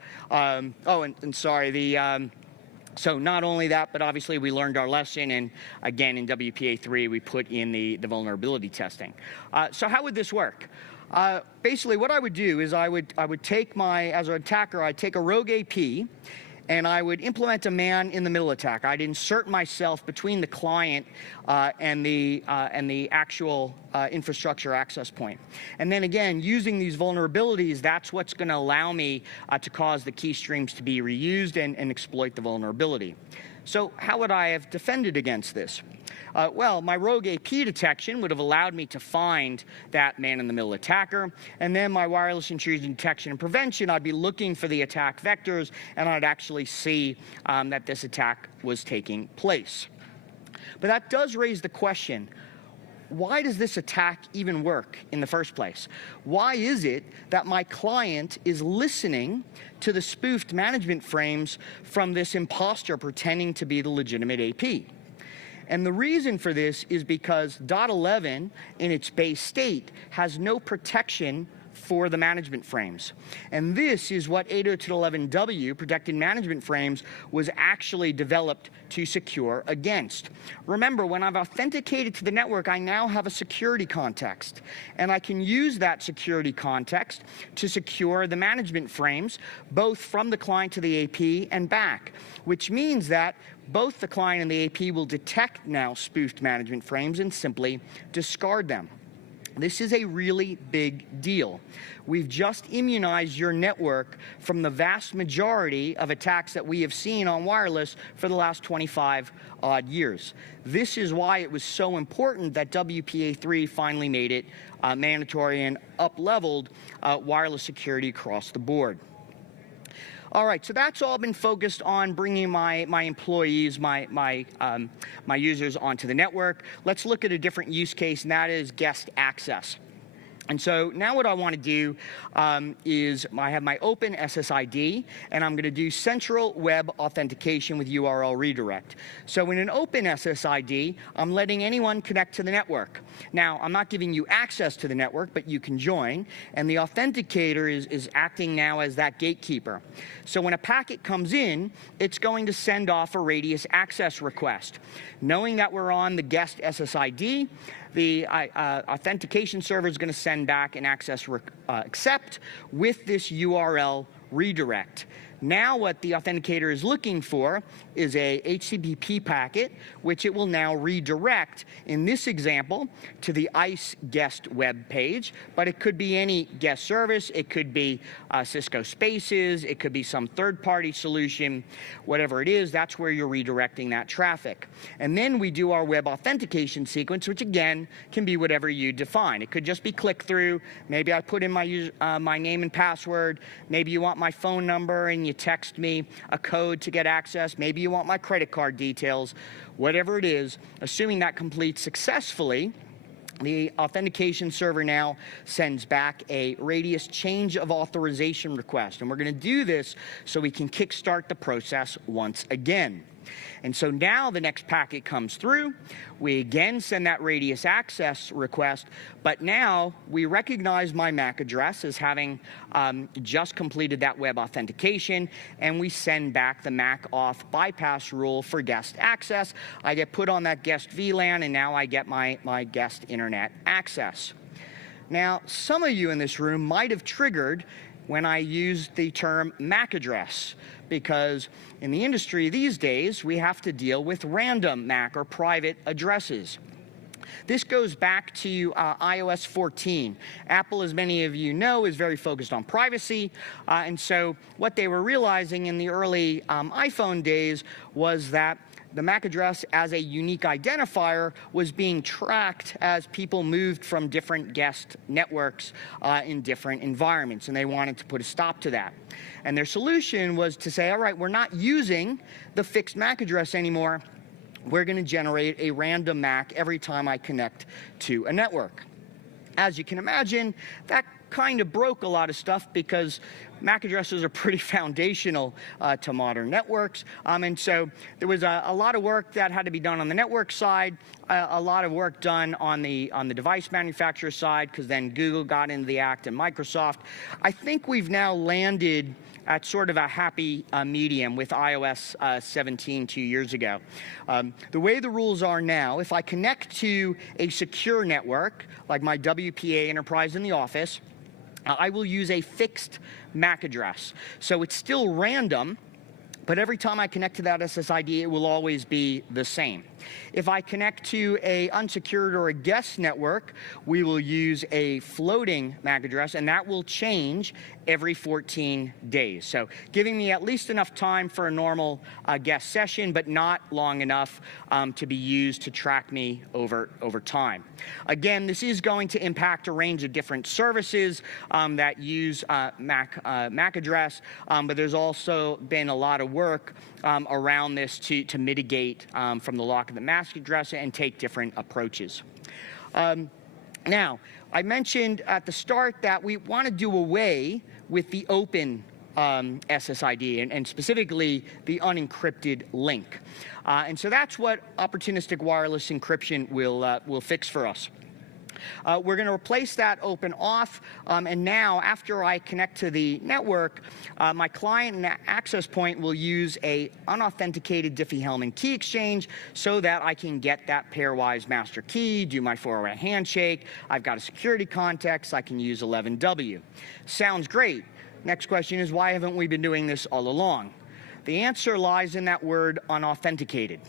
So not only that, but obviously we learned our lesson, and again in WPA3 we put in the vulnerability testing. So how would this work? Basically what I would do is I would take as an attacker, I'd take a rogue AP, and I would implement a man-in-the-middle attack. I'd insert myself between the client and the actual infrastructure access point. And then again, using these vulnerabilities, that's what's going to allow me to cause the key streams to be reused and exploit the vulnerability. So how would I have defended against this? Well, my rogue AP detection would have allowed me to find that man-in-the-middle attacker, and then my wireless intrusion detection and prevention, I'd be looking for the attack vectors, and I'd actually see that this attack was taking place. But that does raise the question, why does this attack even work in the first place? Why is it that my client is listening to the spoofed management frames from this imposter pretending to be the legitimate AP? And the reason for this is because .11 in its base state has no protection for the management frames. And this is what 802.11w, protected management frames, was actually developed to secure against. Remember, when I've authenticated to the network, I now have a security context. And I can use that security context to secure the management frames, both from the client to the AP and back, which means that both the client and the AP will detect now spoofed management frames and simply discard them. This is a really big deal. We've just immunized your network from the vast majority of attacks that we have seen on wireless for the last 25 odd years. This is why it was so important that WPA3 finally made it mandatory and up-leveled wireless security across the board. All right, so that's all been focused on bringing my employees, my users onto the network. Let's look at a different use case, and that is guest access. And so now what I want to do is I have my open SSID, and I'm going to do central web authentication with URL redirect. So in an open SSID, I'm letting anyone connect to the network. Now, I'm not giving you access to the network, but you can join, and the authenticator is acting now as that gatekeeper. So when a packet comes in, it's going to send off a radius access request. Knowing that we're on the guest SSID, the authentication server is going to send back an access accept with this URL redirect. Now what the authenticator is looking for is a HTTP packet, which it will now redirect, in this example, to the ICE guest web page, but it could be any guest service, it could be Cisco Spaces, it could be some third-party solution, whatever it is, that's where you're redirecting that traffic. And then we do our web authentication sequence, which again, can be whatever you define. It could just be click-through, maybe I put in my name and password, maybe you want my phone number and you text me a code to get access, maybe you want my credit card details, whatever it is. Assuming that completes successfully, the authentication server now sends back a radius change of authorization request. And we're going to do this so we can kickstart the process once again. And so now the next packet comes through. We again send that radius access request, but now we recognize my MAC address as having just completed that web authentication, and we send back the MAC auth bypass rule for guest access. I get put on that guest VLAN, and now I get my guest internet access. Now, some of you in this room might have triggered when I used the term MAC address, because in the industry these days, we have to deal with random MAC or private addresses. This goes back to iOS 14. Apple, as many of you know, is very focused on privacy. And so what they were realizing in the early iPhone days was that the MAC address as a unique identifier was being tracked as people moved from different guest networks in different environments, and they wanted to put a stop to that. And their solution was to say, all right, we're not using the fixed MAC address anymore. We're going to generate a random MAC every time I connect to a network. As you can imagine, that kind of broke a lot of stuff because MAC addresses are pretty foundational to modern networks. And so there was a lot of work that had to be done on the network side, a lot of work done on the device manufacturer side, because then Google got into the act and Microsoft. I think we've now landed at sort of a happy medium with iOS 17 2 years ago. The way the rules are now, if I connect to a secure network, like my WPA Enterprise in the office, I will use a fixed MAC address. So it's still random, but every time I connect to that SSID, it will always be the same. If I connect to an unsecured or a guest network, we will use a floating MAC address, and that will change every 14 days. So giving me at least enough time for a normal guest session, but not long enough to be used to track me over time. Again, this is going to impact a range of different services that use MAC address, but there's also been a lot of work around this to mitigate from the lock of the MAC address and take different approaches. Now, I mentioned at the start that we want to do away with the open SSID and specifically the unencrypted link. And so that's what opportunistic wireless encryption will fix for us. We're going to replace that open auth, and now after I connect to the network, my client and access point will use a unauthenticated Diffie-Hellman key exchange so that I can get that pairwise master key, do my 4-way handshake. I've got a security context. I can use 11W. Sounds great. Next question is, why haven't we been doing this all along? The answer lies in that word unauthenticated.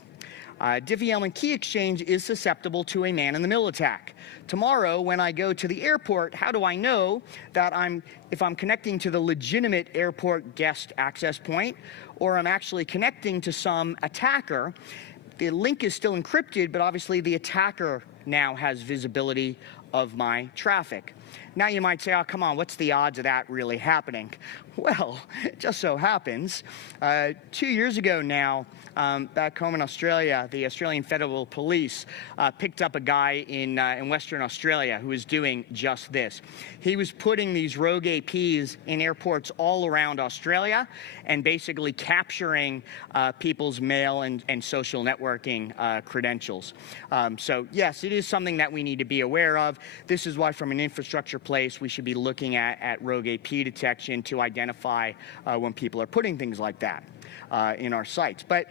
Diffie-Hellman key exchange is susceptible to a man-in-the-middle attack. Tomorrow, when I go to the airport, how do I know that if I'm connecting to the legitimate airport guest access point, or I'm actually connecting to some attacker? The link is still encrypted, but obviously the attacker now has visibility of my traffic. Now you might say, oh, come on, what's the odds of that really happening? Well, it just so happens, 2 years ago now, back home in Australia, the Australian Federal Police picked up a guy in Western Australia who was doing just this. He was putting these rogue APs in airports all around Australia and basically capturing people's mail and social networking credentials. So yes, it is something that we need to be aware of. This is why from an infrastructure place, we should be looking at rogue AP detection to identify when people are putting things like that in our sites. But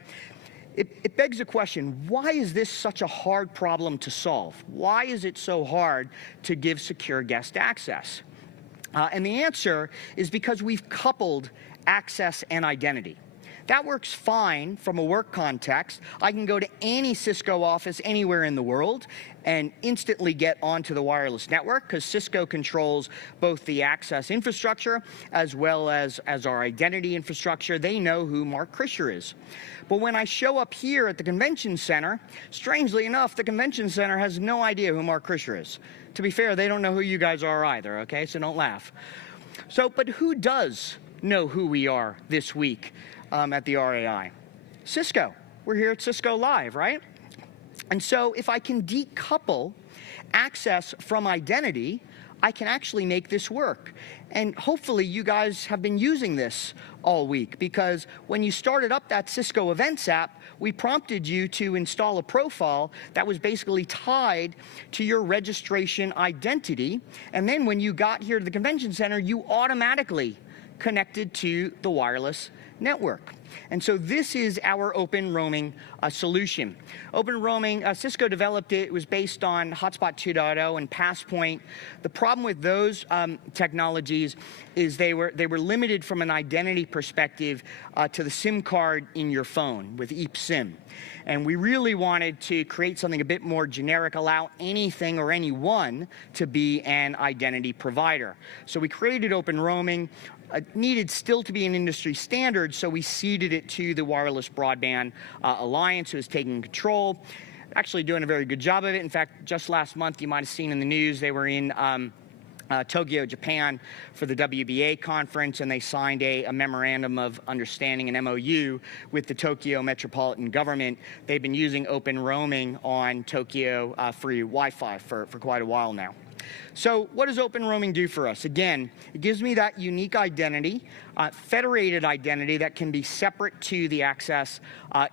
it begs the question, why is this such a hard problem to solve? Why is it so hard to give secure guest access? And the answer is because we've coupled access and identity. That works fine from a work context. I can go to any Cisco office anywhere in the world and instantly get onto the wireless network because Cisco controls both the access infrastructure as well as our identity infrastructure. They know who Mark Krischer is. But when I show up here at the convention center, strangely enough, the convention center has no idea who Mark Krischer is. To be fair, they don't know who you guys are either, okay? So don't laugh. But who does know who we are this week at the RAI? Cisco. We're here at Cisco Live, right? And so if I can decouple access from identity, I can actually make this work. And hopefully you guys have been using this all week, because when you started up that Cisco Events app, we prompted you to install a profile that was basically tied to your registration identity. And then when you got here to the convention center, you automatically connected to the wireless network. And so this is our open roaming solution. Open roaming, Cisco developed it. It was based on Hotspot 2.0 and Passpoint. The problem with those technologies is they were limited from an identity perspective to the SIM card in your phone with ePSIM. And we really wanted to create something a bit more generic, allow anything or anyone to be an identity provider. So we created open roaming. Needed still to be an industry standard, so we ceded it to the Wireless Broadband Alliance, who is taking control, actually doing a very good job of it. In fact, just last month, you might have seen in the news, they were in Tokyo, Japan for the WBA conference, and they signed a memorandum of understanding, an MOU, with the Tokyo metropolitan government. They've been using open roaming on Tokyo free Wi-Fi for quite a while now. So what does open roaming do for us? Again, it gives me that unique identity, federated identity that can be separate to the access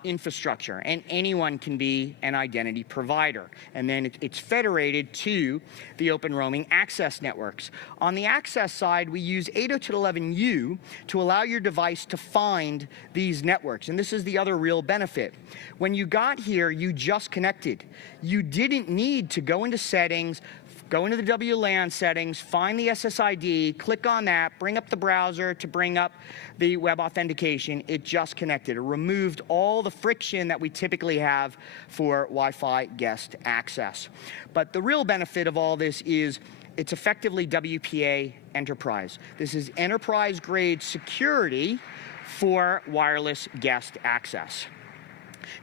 infrastructure, and anyone can be an identity provider. And then it's federated to the open roaming access networks. On the access side, we use 802.11u to allow your device to find these networks. And this is the other real benefit. When you got here, you just connected. You didn't need to go into settings, go into the WLAN settings, find the SSID, click on that, bring up the browser to bring up the web authentication. It just connected. It removed all the friction that we typically have for Wi-Fi guest access. But the real benefit of all this is it's effectively WPA Enterprise. This is enterprise-grade security for wireless guest access.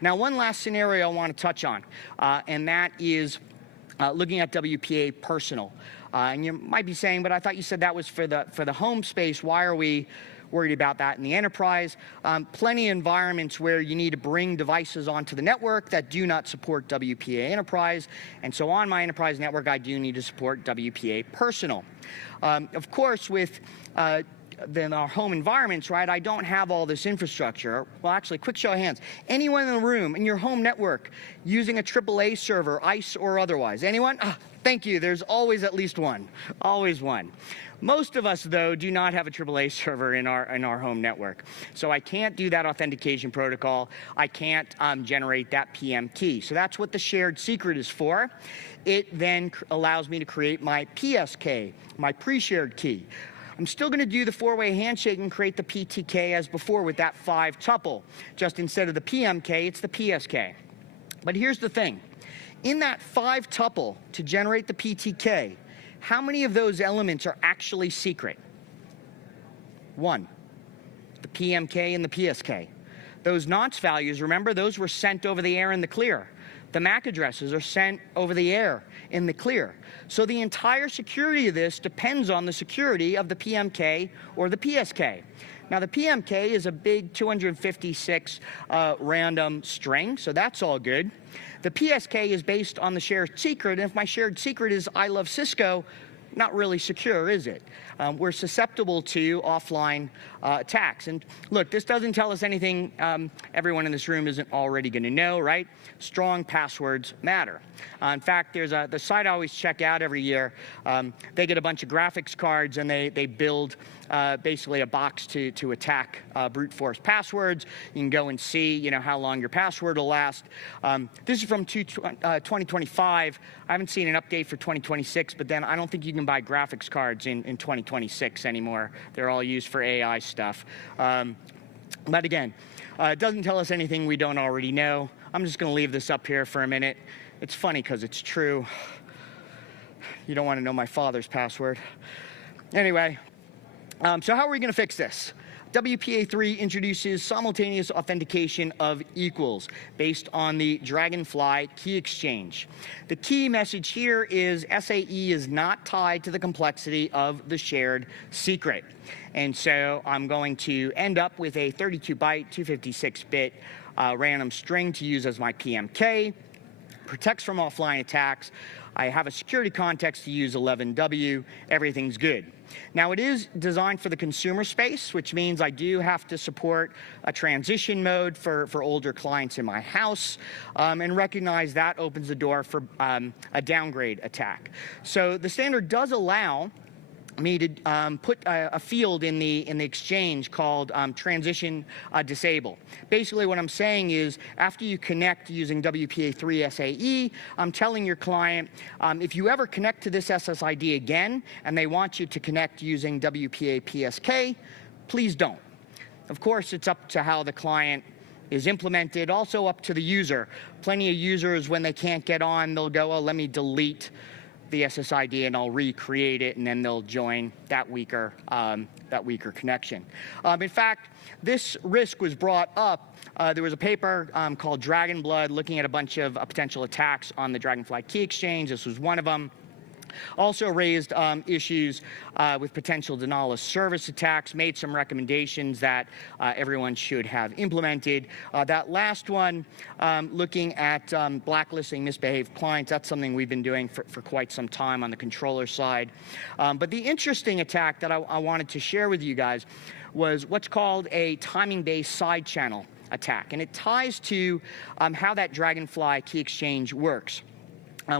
Now, one last scenario I want to touch on, and that is looking at WPA Personal. And you might be saying, but I thought you said that was for the home space. Why are we worried about that in the enterprise? Plenty of environments where you need to bring devices onto the network that do not support WPA Enterprise. And so on my enterprise network, I do need to support WPA Personal. Of course, with than our home environments, right? I don't have all this infrastructure. Well, actually, quick show of hands. Anyone in the room, in your home network, using a AAA server, ICE or otherwise? Anyone? Thank you. There's always at least one. Always one. Most of us, though, do not have a AAA server in our home network. So I can't do that authentication protocol. I can't generate that PM key. So that's what the shared secret is for. It then allows me to create my PSK, my pre-shared key. I'm still going to do the four-way handshake and create the PTK as before with that 5-tuple. Just instead of the PMK, it's the PSK. But here's the thing. In that 5-tuple to generate the PTK, how many of those elements are actually secret? 1, the PMK and the PSK. Those nonce values, remember, those were sent over the air in the clear. The MAC addresses are sent over the air in the clear. So the entire security of this depends on the security of the PMK or the PSK. Now, the PMK is a big 256 random string, so that's all good. The PSK is based on the shared secret, and if my shared secret is I love Cisco, not really secure, is it? We're susceptible to offline attacks. And look, this doesn't tell us anything everyone in this room isn't already going to know, right? Strong passwords matter. In fact, there's the site I always check out every year. They get a bunch of graphics cards and they build basically a box to attack brute force passwords. You can go and see, how long your password will last. This is from 2025. I haven't seen an update for 2026, but then I don't think you can buy graphics cards in 2026 anymore. They're all used for AI stuff. But again, it doesn't tell us anything we don't already know. I'm just going to leave this up here for a minute. It's funny because it's true. You don't want to know my father's password. Anyway, so how are we going to fix this? WPA3 introduces simultaneous authentication of equals based on the Dragonfly key exchange. The key message here is SAE is not tied to the complexity of the shared secret. And so I'm going to end up with a 32-byte, 256-bit random string to use as my PMK. Protects from offline attacks. I have a security context to use 11W. Everything's good. Now, it is designed for the consumer space, which means I do have to support a transition mode for older clients in my house, and recognize that opens the door for a downgrade attack. So the standard does allow me to put a field in the exchange called transition disable. Basically, what I'm saying is, after you connect using WPA3 SAE, I'm telling your client, if you ever connect to this SSID again, and they want you to connect using WPA PSK, please don't. Of course, it's up to how the client is implemented, also up to the user. Plenty of users, when they can't get on, they'll go, oh, let me delete the SSID and I'll recreate it, and then they'll join that weaker connection. In fact, this risk was brought up. There was a paper called Dragon Blood looking at a bunch of potential attacks on the Dragonfly key exchange. This was one of them. Also raised issues with potential denial of service attacks, made some recommendations that everyone should have implemented. That last one, looking at blacklisting misbehaved clients, that's something we've been doing for quite some time on the controller side. But the interesting attack that I wanted to share with you guys was what's called a timing-based side channel attack. And it ties to how that Dragonfly key exchange works.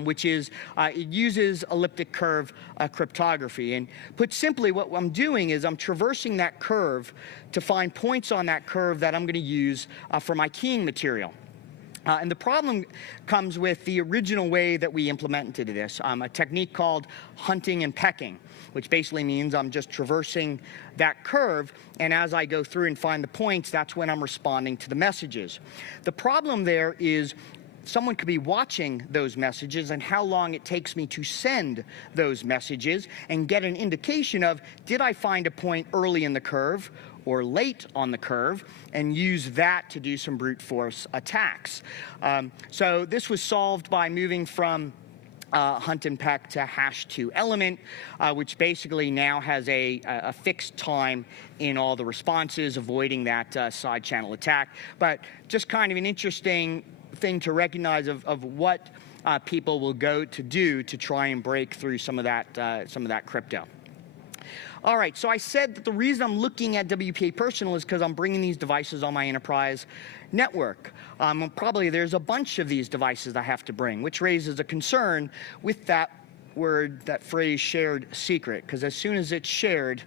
Which is, it uses elliptic curve cryptography. And put simply, what I'm doing is I'm traversing that curve to find points on that curve that I'm going to use for my keying material. And the problem comes with the original way that we implemented this, a technique called hunting and pecking, which basically means I'm just traversing that curve, and as I go through and find the points, that's when I'm responding to the messages. The problem there is someone could be watching those messages and how long it takes me to send those messages and get an indication of, did I find a point early in the curve or late on the curve, and use that to do some brute force attacks. So this was solved by moving from hunt and peck to hash to element, which basically now has a fixed time in all the responses, avoiding that side channel attack. But just kind of an interesting thing to recognize of what people will go to do to try and break through some of that crypto. All right, so I said that the reason I'm looking at WPA Personal is because I'm bringing these devices on my enterprise network. Probably there's a bunch of these devices I have to bring, which raises a concern with that word, that phrase shared secret, because as soon as it's shared,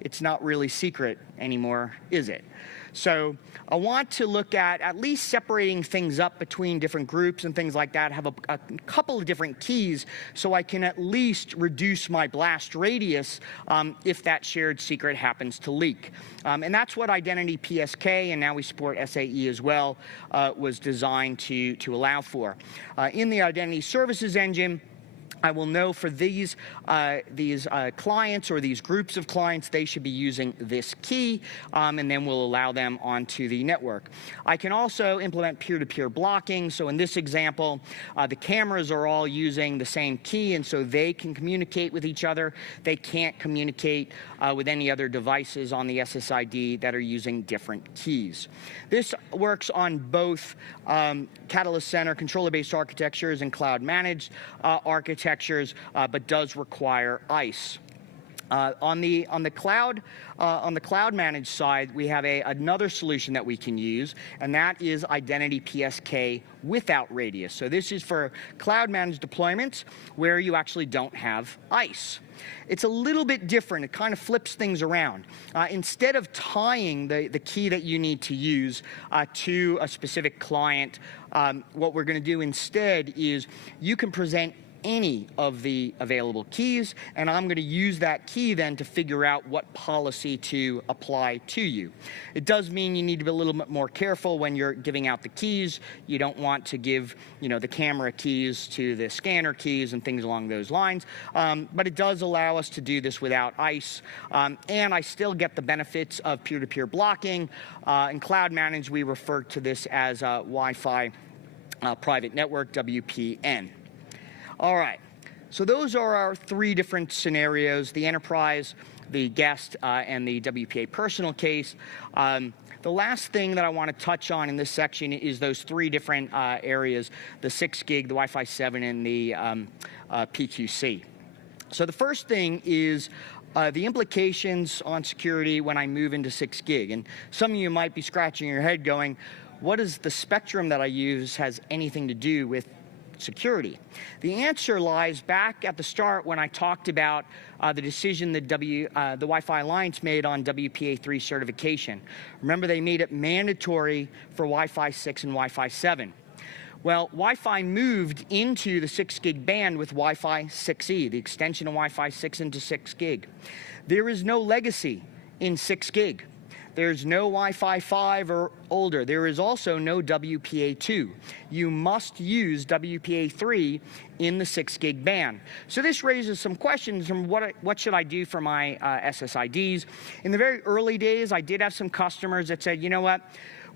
it's not really secret anymore, is it? So I want to look at least separating things up between different groups and things like that, have a couple of different keys so I can at least reduce my blast radius if that shared secret happens to leak. And that's what Identity PSK, and now we support SAE as well, was designed to allow for. In the Identity Services Engine, I will know for these clients or these groups of clients, they should be using this key, and then we'll allow them onto the network. I can also implement peer-to-peer blocking. So in this example, the cameras are all using the same key, and so they can communicate with each other. They can't communicate with any other devices on the SSID that are using different keys. This works on both Catalyst Center controller-based architectures and cloud-managed architectures, but does require ICE. On the cloud managed side, we have another solution that we can use, and that is Identity PSK without radius. So this is for cloud managed deployments where you actually don't have ICE. It's a little bit different. It kind of flips things around. Instead of tying the key that you need to use to a specific client, what we're going to do instead is you can present any of the available keys, and I'm going to use that key then to figure out what policy to apply to you. It does mean you need to be a little bit more careful when you're giving out the keys. You don't want to give, the camera keys to the scanner keys and things along those lines, but it does allow us to do this without ICE, and I still get the benefits of peer-to-peer blocking. In Cloud Managed, we refer to this as Wi-Fi Private Network, WPN. All right, so those are our three different scenarios: the enterprise, the guest, and the WPA personal case. The last thing that I want to touch on in this section is those three different areas: the 6 gig, the Wi-Fi 7, and the PQC. So the first thing is the implications on security when I move into 6 gig. And some of you might be scratching your head going, what does the spectrum that I use has anything to do with security? The answer lies back at the start when I talked about the decision that the Wi-Fi Alliance made on WPA3 certification. Remember, they made it mandatory for Wi-Fi 6 and Wi-Fi 7. Well, Wi-Fi moved into the 6 gig band with Wi-Fi 6E, the extension of Wi-Fi 6 into 6 gig. There is no legacy in 6 gig. There's no Wi-Fi 5 or older. There is also no WPA2. You must use WPA3 in the 6 gig band. So this raises some questions from what should I do for my SSIDs. In the very early days, I did have some customers that said, you know what?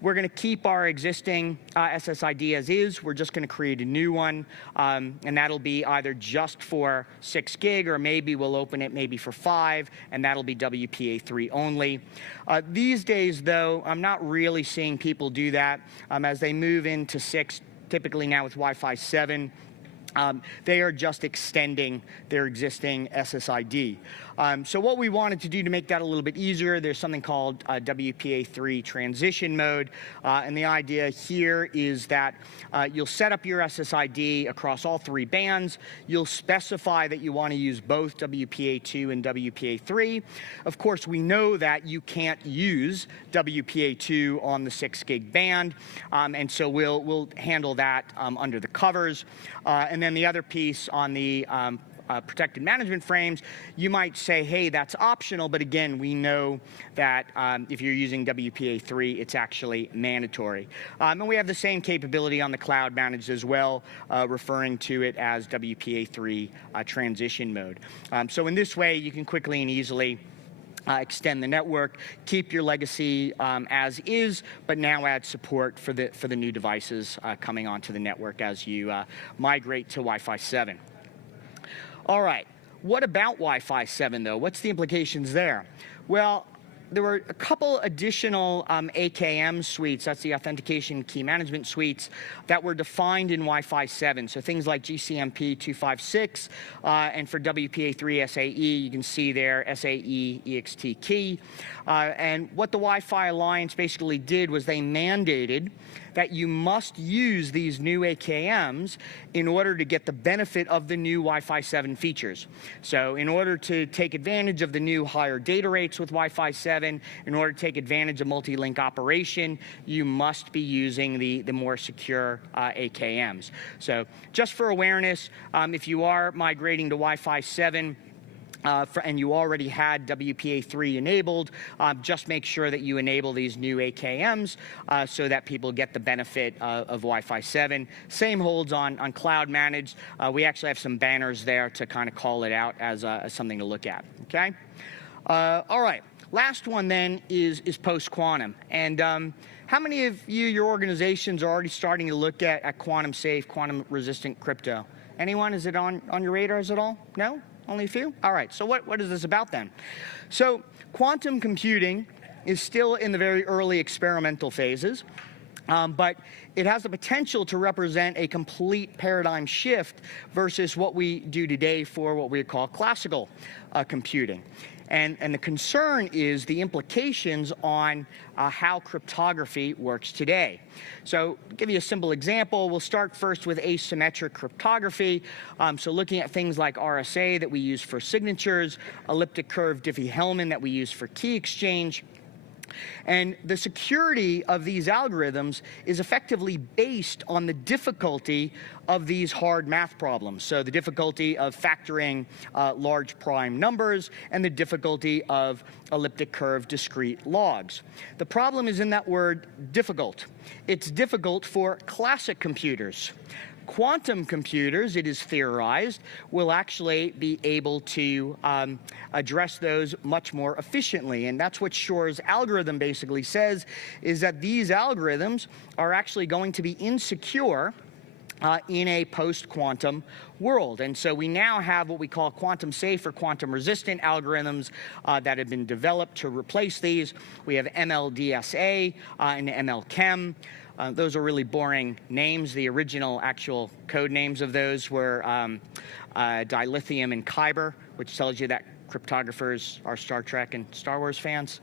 We're going to keep our existing SSID as is. We're just going to create a new one, and that'll be either just for 6 gig, or maybe we'll open it maybe for 5, and that'll be WPA3 only. These days, though, I'm not really seeing people do that. As they move into 6, typically now with Wi-Fi 7, they are just extending their existing SSID. So what we wanted to do to make that a little bit easier, there's something called WPA3 transition mode. And the idea here is that you'll set up your SSID across all 3 bands. You'll specify that you want to use both WPA2 and WPA3. Of course, we know that you can't use WPA2 on the 6 gig band. And so we'll handle that under the covers. And then the other piece on the protected management frames, you might say, hey, that's optional, but again, we know that if you're using WPA3, it's actually mandatory. And we have the same capability on the cloud managed as well, referring to it as WPA3 transition mode. So in this way, you can quickly and easily extend the network, keep your legacy as is, but now add support for the new devices coming onto the network as you migrate to Wi-Fi 7. All right, what about Wi-Fi 7 though? What's the implications there? Well, there were a couple additional AKM suites, that's the Authentication Key Management Suites, that were defined in Wi-Fi 7. So things like GCMP 256, and for WPA3 SAE, you can see there SAE EXT key. And what the Wi-Fi Alliance basically did was they mandated that you must use these new AKMs in order to get the benefit of the new Wi-Fi 7 features. So in order to take advantage of the new higher data rates with Wi-Fi 7, in order to take advantage of multi-link operation, you must be using the more secure AKMs. So just for awareness, if you are migrating to Wi-Fi 7, and you already had WPA3 enabled, just make sure that you enable these new AKMs so that people get the benefit of Wi-Fi 7. Same holds on cloud managed. We actually have some banners there to kind of call it out as something to look at, okay? All right, last one then is post-quantum. And how many of you, your organizations, are already starting to look at quantum safe, quantum resistant crypto? Anyone? Is it on your radars at all? No? Only a few? All right, so what is this about then? So quantum computing is still in the very early experimental phases, but it has the potential to represent a complete paradigm shift versus what we do today for what we call classical computing. And the concern is the implications on how cryptography works today. So to give you a simple example, we'll start first with asymmetric cryptography. So looking at things like RSA that we use for signatures, elliptic curve Diffie-Hellman that we use for key exchange. And the security of these algorithms is effectively based on the difficulty of these hard math problems. So the difficulty of factoring large prime numbers and the difficulty of elliptic curve discrete logs. The problem is in that word difficult. It's difficult for classic computers. Quantum computers, it is theorized, will actually be able to address those much more efficiently. And that's what Shor's algorithm basically says, is that these algorithms are actually going to be insecure in a post-quantum world. And so we now have what we call quantum safe or quantum resistant algorithms that have been developed to replace these. We have MLDSA and MLChem. Those are really boring names. The original actual code names of those were dilithium and Kyber, which tells you that cryptographers are Star Trek and Star Wars fans.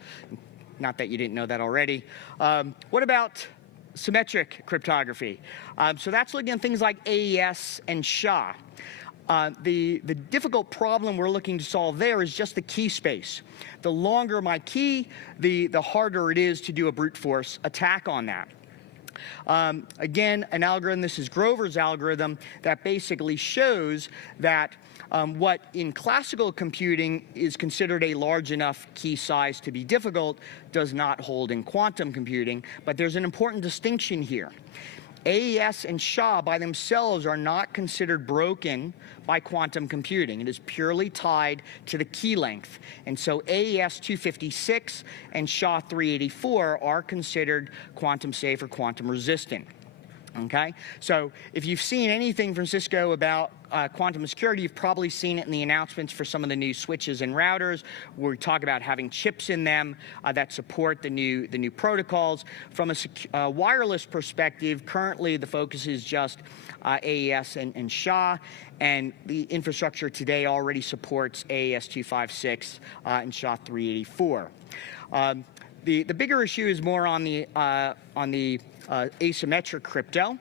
Not that you didn't know that already. What about symmetric cryptography? So that's looking at things like AES and SHA. The difficult problem we're looking to solve there is just the key space. The longer my key, the harder it is to do a brute force attack on that. Again, an algorithm, this is Grover's algorithm, that basically shows that what in classical computing is considered a large enough key size to be difficult does not hold in quantum computing, but there's an important distinction here. AES and SHA by themselves are not considered broken by quantum computing. It is purely tied to the key length. And so AES 256 and SHA 384 are considered quantum safe or quantum resistant. Okay? So if you've seen anything from Cisco about quantum security, you've probably seen it in the announcements for some of the new switches and routers, where we talk about having chips in them that support the new protocols. From a wireless perspective, currently the focus is just AES and SHA, and the infrastructure today already supports AES 256 and SHA 384. The bigger issue is more on the asymmetric crypto.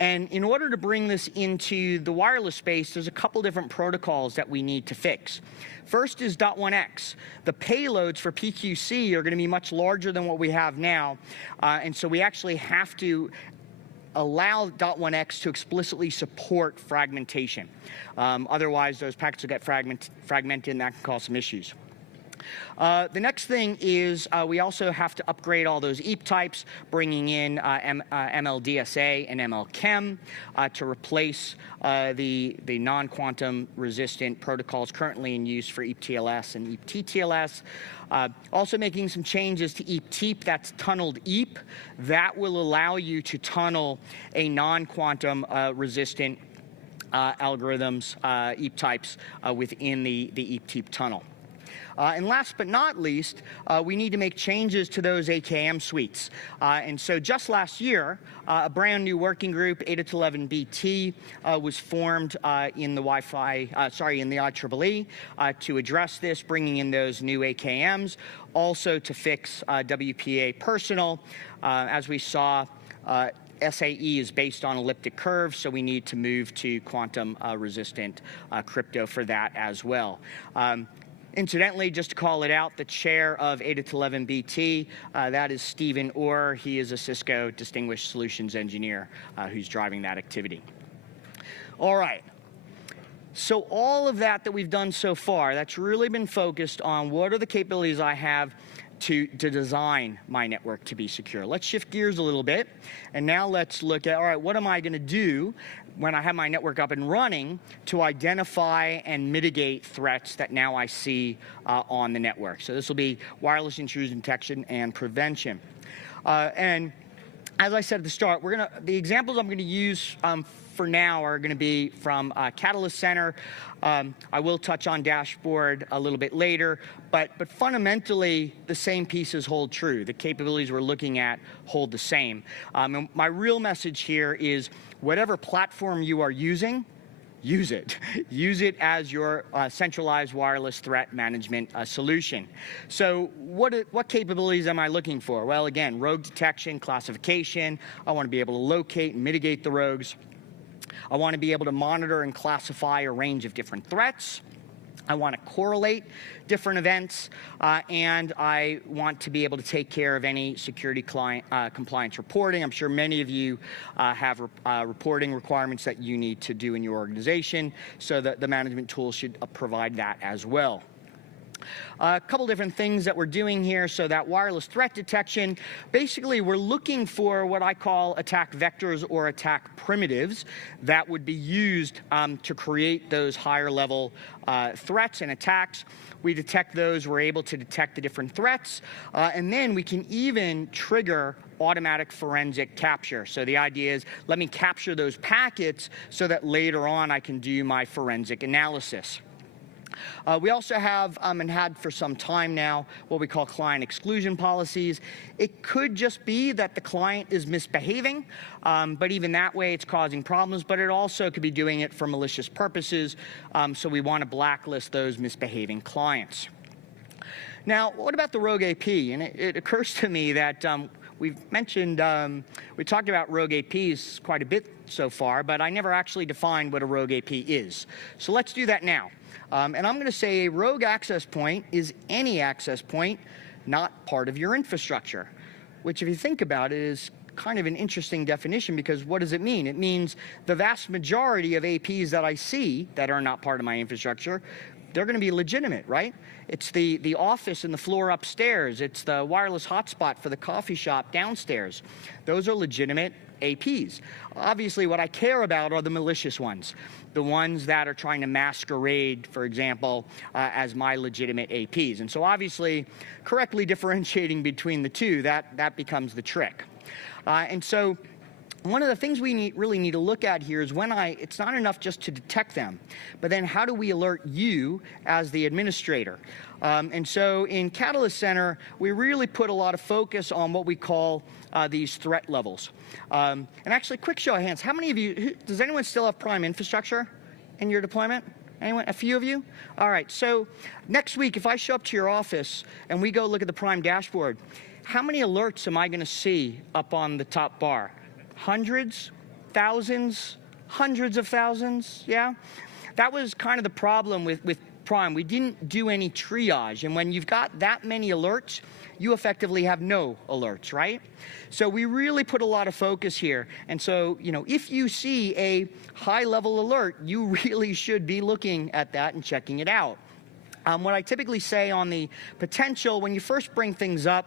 And in order to bring this into the wireless space, there's a couple different protocols that we need to fix. First is .1x. The payloads for PQC are going to be much larger than what we have now. And so we actually have to allow .1x to explicitly support fragmentation. Otherwise, those packets will get fragmented, and that can cause some issues. The next thing is we also have to upgrade all those EAP types, bringing in MLDSA and MLChem to replace the non-quantum resistant protocols currently in use for EAP-TLS and EAP-TTLS. Also making some changes to EAP-TEEP, that's tunneled EAP. That will allow you to tunnel a non-quantum resistant algorithms, EAP types, within the EAP-TEEP tunnel. And last but not least, we need to make changes to those AKM suites. And so just last year, a brand new working group, 802.11bt, was formed in the in the IEEE to address this, bringing in those new AKMs, also to fix WPA personal. As we saw, SAE is based on elliptic curves, so we need to move to quantum resistant crypto for that as well. Incidentally, just to call it out, the chair of 802.11bt, that is Stephen Orr. He is a Cisco Distinguished Solutions Engineer who's driving that activity. All right. So all of that we've done so far, that's really been focused on what are the capabilities I have to design my network to be secure. Let's shift gears a little bit, and now let's look at, all right, what am I going to do when I have my network up and running to identify and mitigate threats that now I see on the network. So this will be wireless intrusion detection and prevention. And as I said at the start, the examples I'm going to use for now are going to be from Catalyst Center. I will touch on Dashboard a little bit later, but fundamentally the same pieces hold true. The capabilities we're looking at hold the same. And my real message here is whatever platform you are using, use it. Use it as your centralized wireless threat management solution. So what capabilities am I looking for? Well, again, rogue detection, classification. I want to be able to locate and mitigate the rogues. I want to be able to monitor and classify a range of different threats. I want to correlate different events, and I want to be able to take care of any security compliance reporting. I'm sure many of you have reporting requirements that you need to do in your organization, so that the management tool should provide that as well. A couple different things that we're doing here. So that wireless threat detection, basically we're looking for what I call attack vectors or attack primitives that would be used to create those higher level threats and attacks. We detect those, we're able to detect the different threats, and then we can even trigger automatic forensic capture. So the idea is, let me capture those packets so that later on I can do my forensic analysis. We also have, and had for some time now, what we call client exclusion policies. It could just be that the client is misbehaving, but even that way it's causing problems, but it also could be doing it for malicious purposes, so we want to blacklist those misbehaving clients. Now, what about the rogue AP? And it occurs to me that we've mentioned, we talked about rogue APs quite a bit so far, but I never actually defined what a rogue AP is. So let's do that now. And I'm going to say a rogue access point is any access point not part of your infrastructure, which if you think about it is kind of an interesting definition, because what does it mean? It means the vast majority of APs that I see that are not part of my infrastructure, they're going to be legitimate, right? It's the office and the floor upstairs. It's the wireless hotspot for the coffee shop downstairs. Those are legitimate APs. Obviously, what I care about are the malicious ones, the ones that are trying to masquerade, for example, as my legitimate APs. And so obviously, correctly differentiating between the two, that becomes the trick. And so one of the things we really need to look at here is it's not enough just to detect them, but then how do we alert you as the administrator? And so in Catalyst Center, we really put a lot of focus on what we call these threat levels. And actually, quick show of hands, how many of you, does anyone still have Prime infrastructure in your deployment? Anyone? A few of you? All right, so next week, if I show up to your office and we go look at the Prime dashboard, how many alerts am I going to see up on the top bar? Hundreds, thousands, hundreds of thousands, yeah? That was kind of the problem with Prime. We didn't do any triage, and when you've got that many alerts, you effectively have no alerts, right? So we really put a lot of focus here. And so, if you see a high-level alert, you really should be looking at that and checking it out. What I typically say on the potential, when you first bring things up,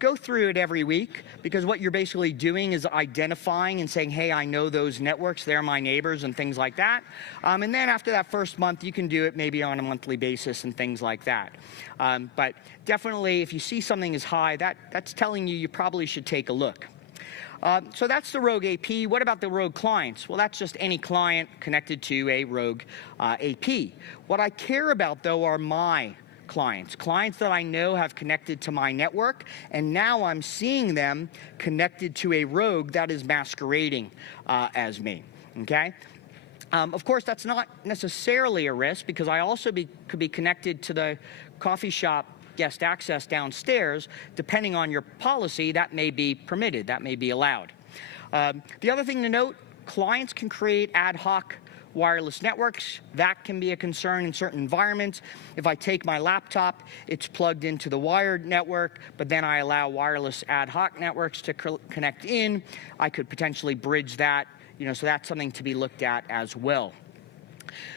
go through it every week, because what you're basically doing is identifying and saying, hey, I know those networks, they're my neighbors and things like that. And then after that first month, you can do it maybe on a monthly basis and things like that. But definitely, if you see something is high, that's telling you probably should take a look. So that's the rogue AP. What about the rogue clients? Well, that's just any client connected to a rogue AP. What I care about, though, are my clients, clients that I know have connected to my network, and now I'm seeing them connected to a rogue that is masquerading as me, okay? Of course, that's not necessarily a risk because I also could be connected to the coffee shop guest access downstairs. Depending on your policy, that may be permitted, that may be allowed. The other thing to note, clients can create ad hoc wireless networks. That can be a concern in certain environments. If I take my laptop, it's plugged into the wired network, but then I allow wireless ad hoc networks to connect in. I could potentially bridge that, so that's something to be looked at as well.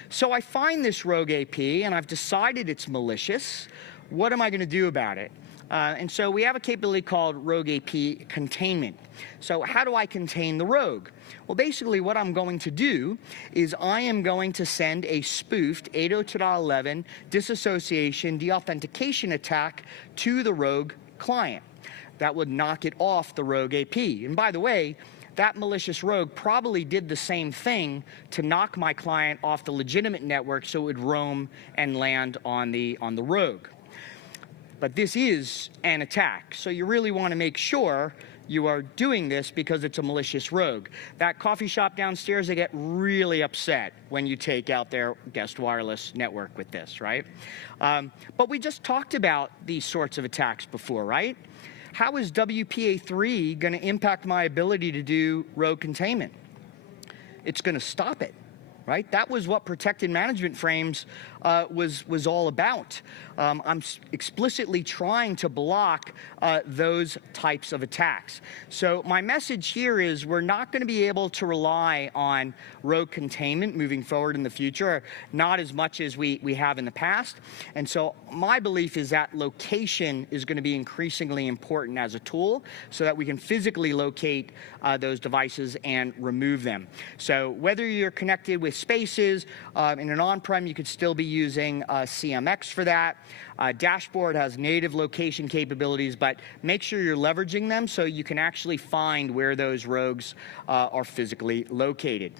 So I find this rogue AP, and I've decided it's malicious. What am I going to do about it? And so we have a capability called Rogue AP Containment. So how do I contain the rogue? Well, basically what I'm going to do is I am going to send a spoofed 802.11 disassociation deauthentication attack to the rogue client. That would knock it off the Rogue AP. And by the way, that malicious rogue probably did the same thing to knock my client off the legitimate network so it would roam and land on the rogue. But this is an attack, so you really want to make sure you are doing this because it's a malicious rogue. That coffee shop downstairs, they get really upset when you take out their guest wireless network with this, right? But we just talked about these sorts of attacks before, right? How is WPA3 going to impact my ability to do rogue containment? It's going to stop it. Right? That was what protected management frames was all about. I'm explicitly trying to block those types of attacks. So my message here is we're not going to be able to rely on rogue containment moving forward in the future, not as much as we have in the past. And so my belief is that location is going to be increasingly important as a tool so that we can physically locate those devices and remove them. So whether you're connected with Spaces, in an on-prem, you could still be using CMX for that. Dashboard has native location capabilities, but make sure you're leveraging them so you can actually find where those rogues are physically located.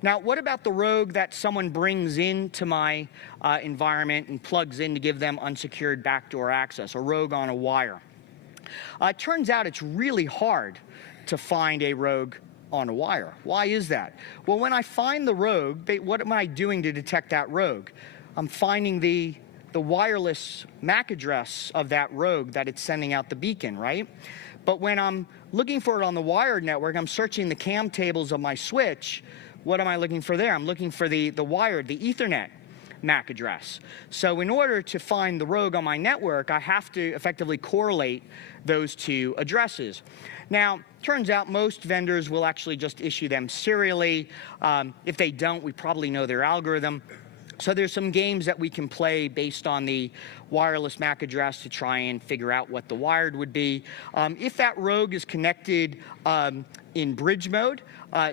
Now, what about the rogue that someone brings into my environment and plugs in to give them unsecured backdoor access, a rogue on a wire? It turns out it's really hard to find a rogue on a wire. Why is that? Well, when I find the rogue, what am I doing to detect that rogue? I'm finding the wireless MAC address of that rogue that it's sending out the beacon, right? But when I'm looking for it on the wired network, I'm searching the CAM tables of my switch. What am I looking for there? I'm looking for the wired, the Ethernet MAC address. So in order to find the rogue on my network, I have to effectively correlate those two addresses. Now, turns out most vendors will actually just issue them serially. If they don't, we probably know their algorithm. So there's some games that we can play based on the wireless MAC address to try and figure out what the wired would be. If that rogue is connected in bridge mode,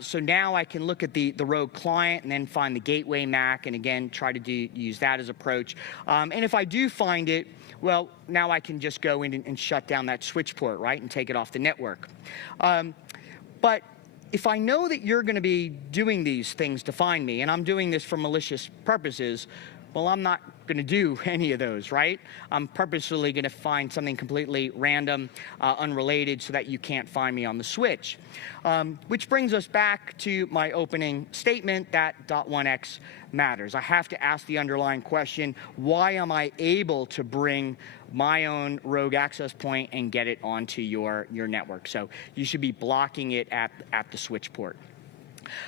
so now I can look at the rogue client and then find the gateway MAC and again try to use that as approach. And if I do find it, well, now I can just go in and shut down that switch port, right, and take it off the network. But if I know that you're going to be doing these things to find me, and I'm doing this for malicious purposes, well, I'm not going to do any of those, right? I'm purposefully going to find something completely random, unrelated, so that you can't find me on the switch. Which brings us back to my opening statement that .1x matters. I have to ask the underlying question, why am I able to bring my own rogue access point and get it onto your network? So you should be blocking it at the switch port.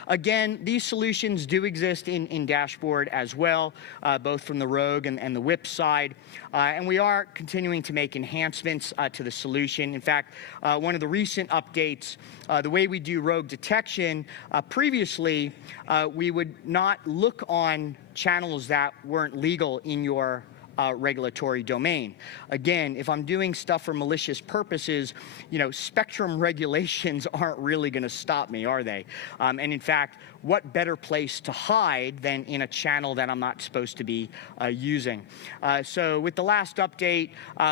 Again, these solutions do exist in Dashboard as well, both from the Rogue and the WIP side. And we are continuing to make enhancements to the solution. In fact, one of the recent updates, the way we do Rogue detection, previously we would not look on channels that weren't legal in your regulatory domain. Again, if I'm doing stuff for malicious purposes, spectrum regulations aren't really going to stop me, are they? And in fact, what better place to hide than in a channel that I'm not supposed to be using? So with the last update,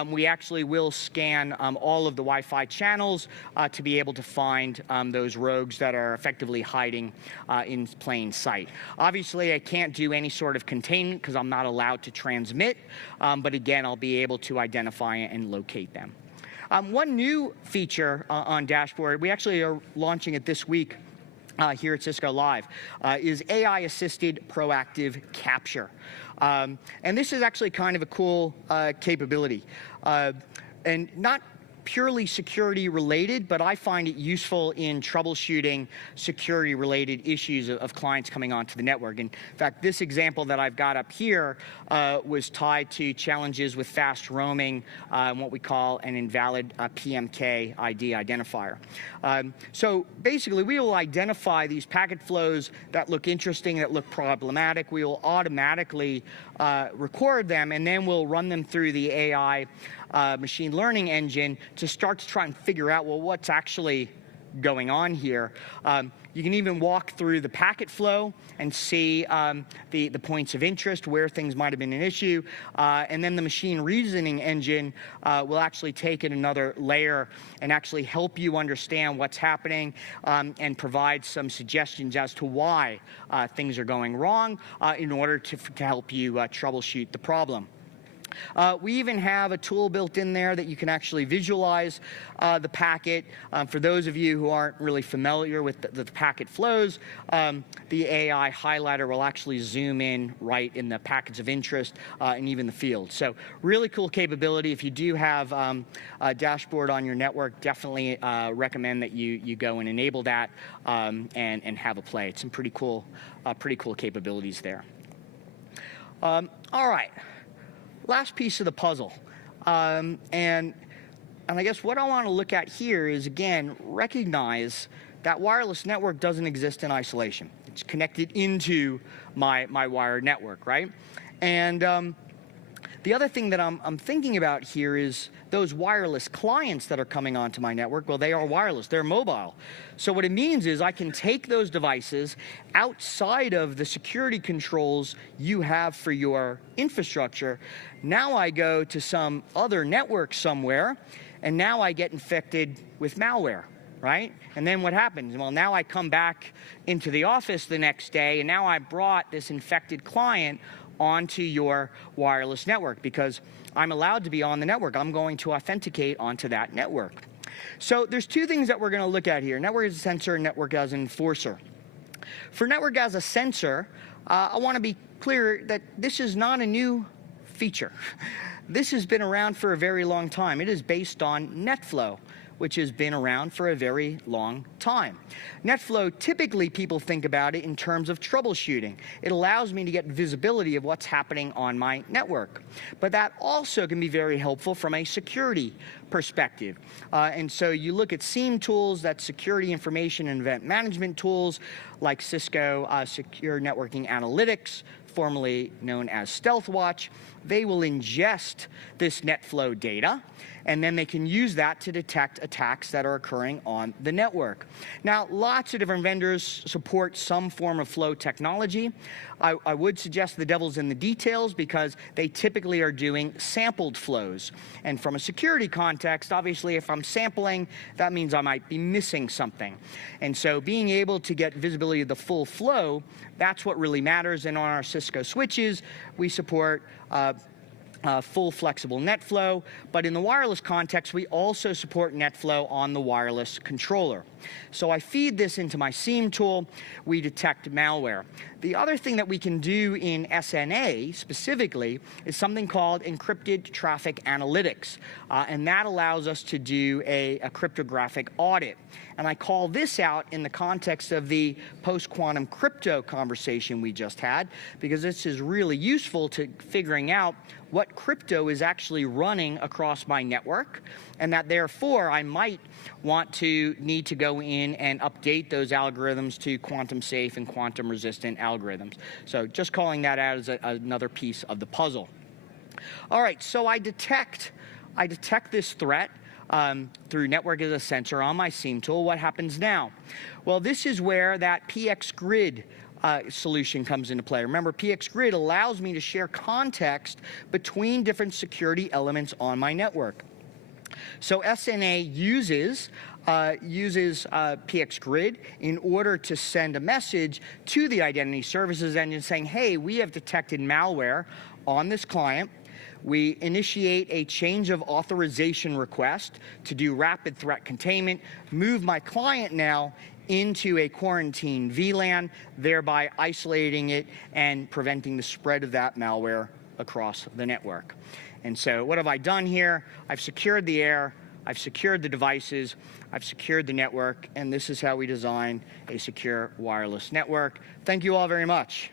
we actually will scan all of the Wi-Fi channels to be able to find those rogues that are effectively hiding in plain sight. Obviously, I can't do any sort of containment because I'm not allowed to transmit but again, I'll be able to identify and locate them. One new feature on Dashboard, we actually are launching it this week here at Cisco Live, is AI-assisted proactive capture. And this is actually kind of a cool capability. And not purely security related, but I find it useful in troubleshooting security related issues of clients coming onto the network. In fact, this example that I've got up here was tied to challenges with fast roaming, what we call an invalid PMK ID identifier. So basically, we will identify these packet flows that look interesting, that look problematic. We will automatically record them, and then we'll run them through the AI machine learning engine to start to try and figure out, well, what's actually going on here. You can even walk through the packet flow and see the points of interest, where things might have been an issue, and then the machine reasoning engine will actually take it another layer and actually help you understand what's happening and provide some suggestions as to why things are going wrong in order to help you troubleshoot the problem. We even have a tool built in there that you can actually visualize the packet. For those of you who aren't really familiar with the packet flows, the AI highlighter will actually zoom in right in the packets of interest and even the field. So really cool capability. If you do have a dashboard on your network, definitely recommend that you go and enable that and have a play. It's some pretty cool capabilities there. All right. Last piece of the puzzle, and I guess what I want to look at here is, again, recognize that wireless network doesn't exist in isolation. It's connected into my wired network, right? And the other thing that I'm thinking about here is those wireless clients that are coming onto my network. Well, they are wireless, they're mobile. So what it means is I can take those devices outside of the security controls you have for your infrastructure. Now I go to some other network somewhere, and now I get infected with malware, right? And then what happens? Well, now I come back into the office the next day, and now I brought this infected client onto your wireless network because I'm allowed to be on the network. I'm going to authenticate onto that network. So there's two things that we're going to look at here: network as a sensor and network as an enforcer. For network as a sensor, I want to be clear that this is not a new feature. This has been around for a very long time. It is based on NetFlow, which has been around for a very long time. NetFlow, typically people think about it in terms of troubleshooting. It allows me to get visibility of what's happening on my network. But that also can be very helpful from a security perspective. And so you look at SIEM tools, that's security information and event management tools, like Cisco Secure Networking Analytics, formerly known as StealthWatch. They will ingest this NetFlow data, and then they can use that to detect attacks that are occurring on the network. Now, lots of different vendors support some form of flow technology. I would suggest the devil's in the details because they typically are doing sampled flows. And from a security context, obviously, if I'm sampling, that means I might be missing something. And so being able to get visibility of the full flow, that's what really matters. And on our Cisco switches, we support full flexible NetFlow, but in the wireless context, we also support NetFlow on the wireless controller. So I feed this into my SIEM tool, we detect malware. The other thing that we can do in SNA specifically is something called encrypted traffic analytics, and that allows us to do a cryptographic audit. And I call this out in the context of the post-quantum crypto conversation we just had, because this is really useful to figuring out what crypto is actually running across my network, and that therefore I might need to go in and update those algorithms to quantum safe and quantum resistant algorithms. So just calling that out as another piece of the puzzle. All right, so I detect this threat through network as a sensor on my SIEM tool. What happens now? Well, this is where that PX Grid solution comes into play. Remember, PX Grid allows me to share context between different security elements on my network. So SNA uses PX Grid in order to send a message to the identity services engine saying, hey, we have detected malware on this client. we initiate a change of authorization request to do rapid threat containment, move my client now into a quarantine VLAN, thereby isolating it and preventing the spread of that malware across the network. And so what have I done here? I've secured the air, I've secured the devices, I've secured the network, and this is how we design a secure wireless network. Thank you all very much.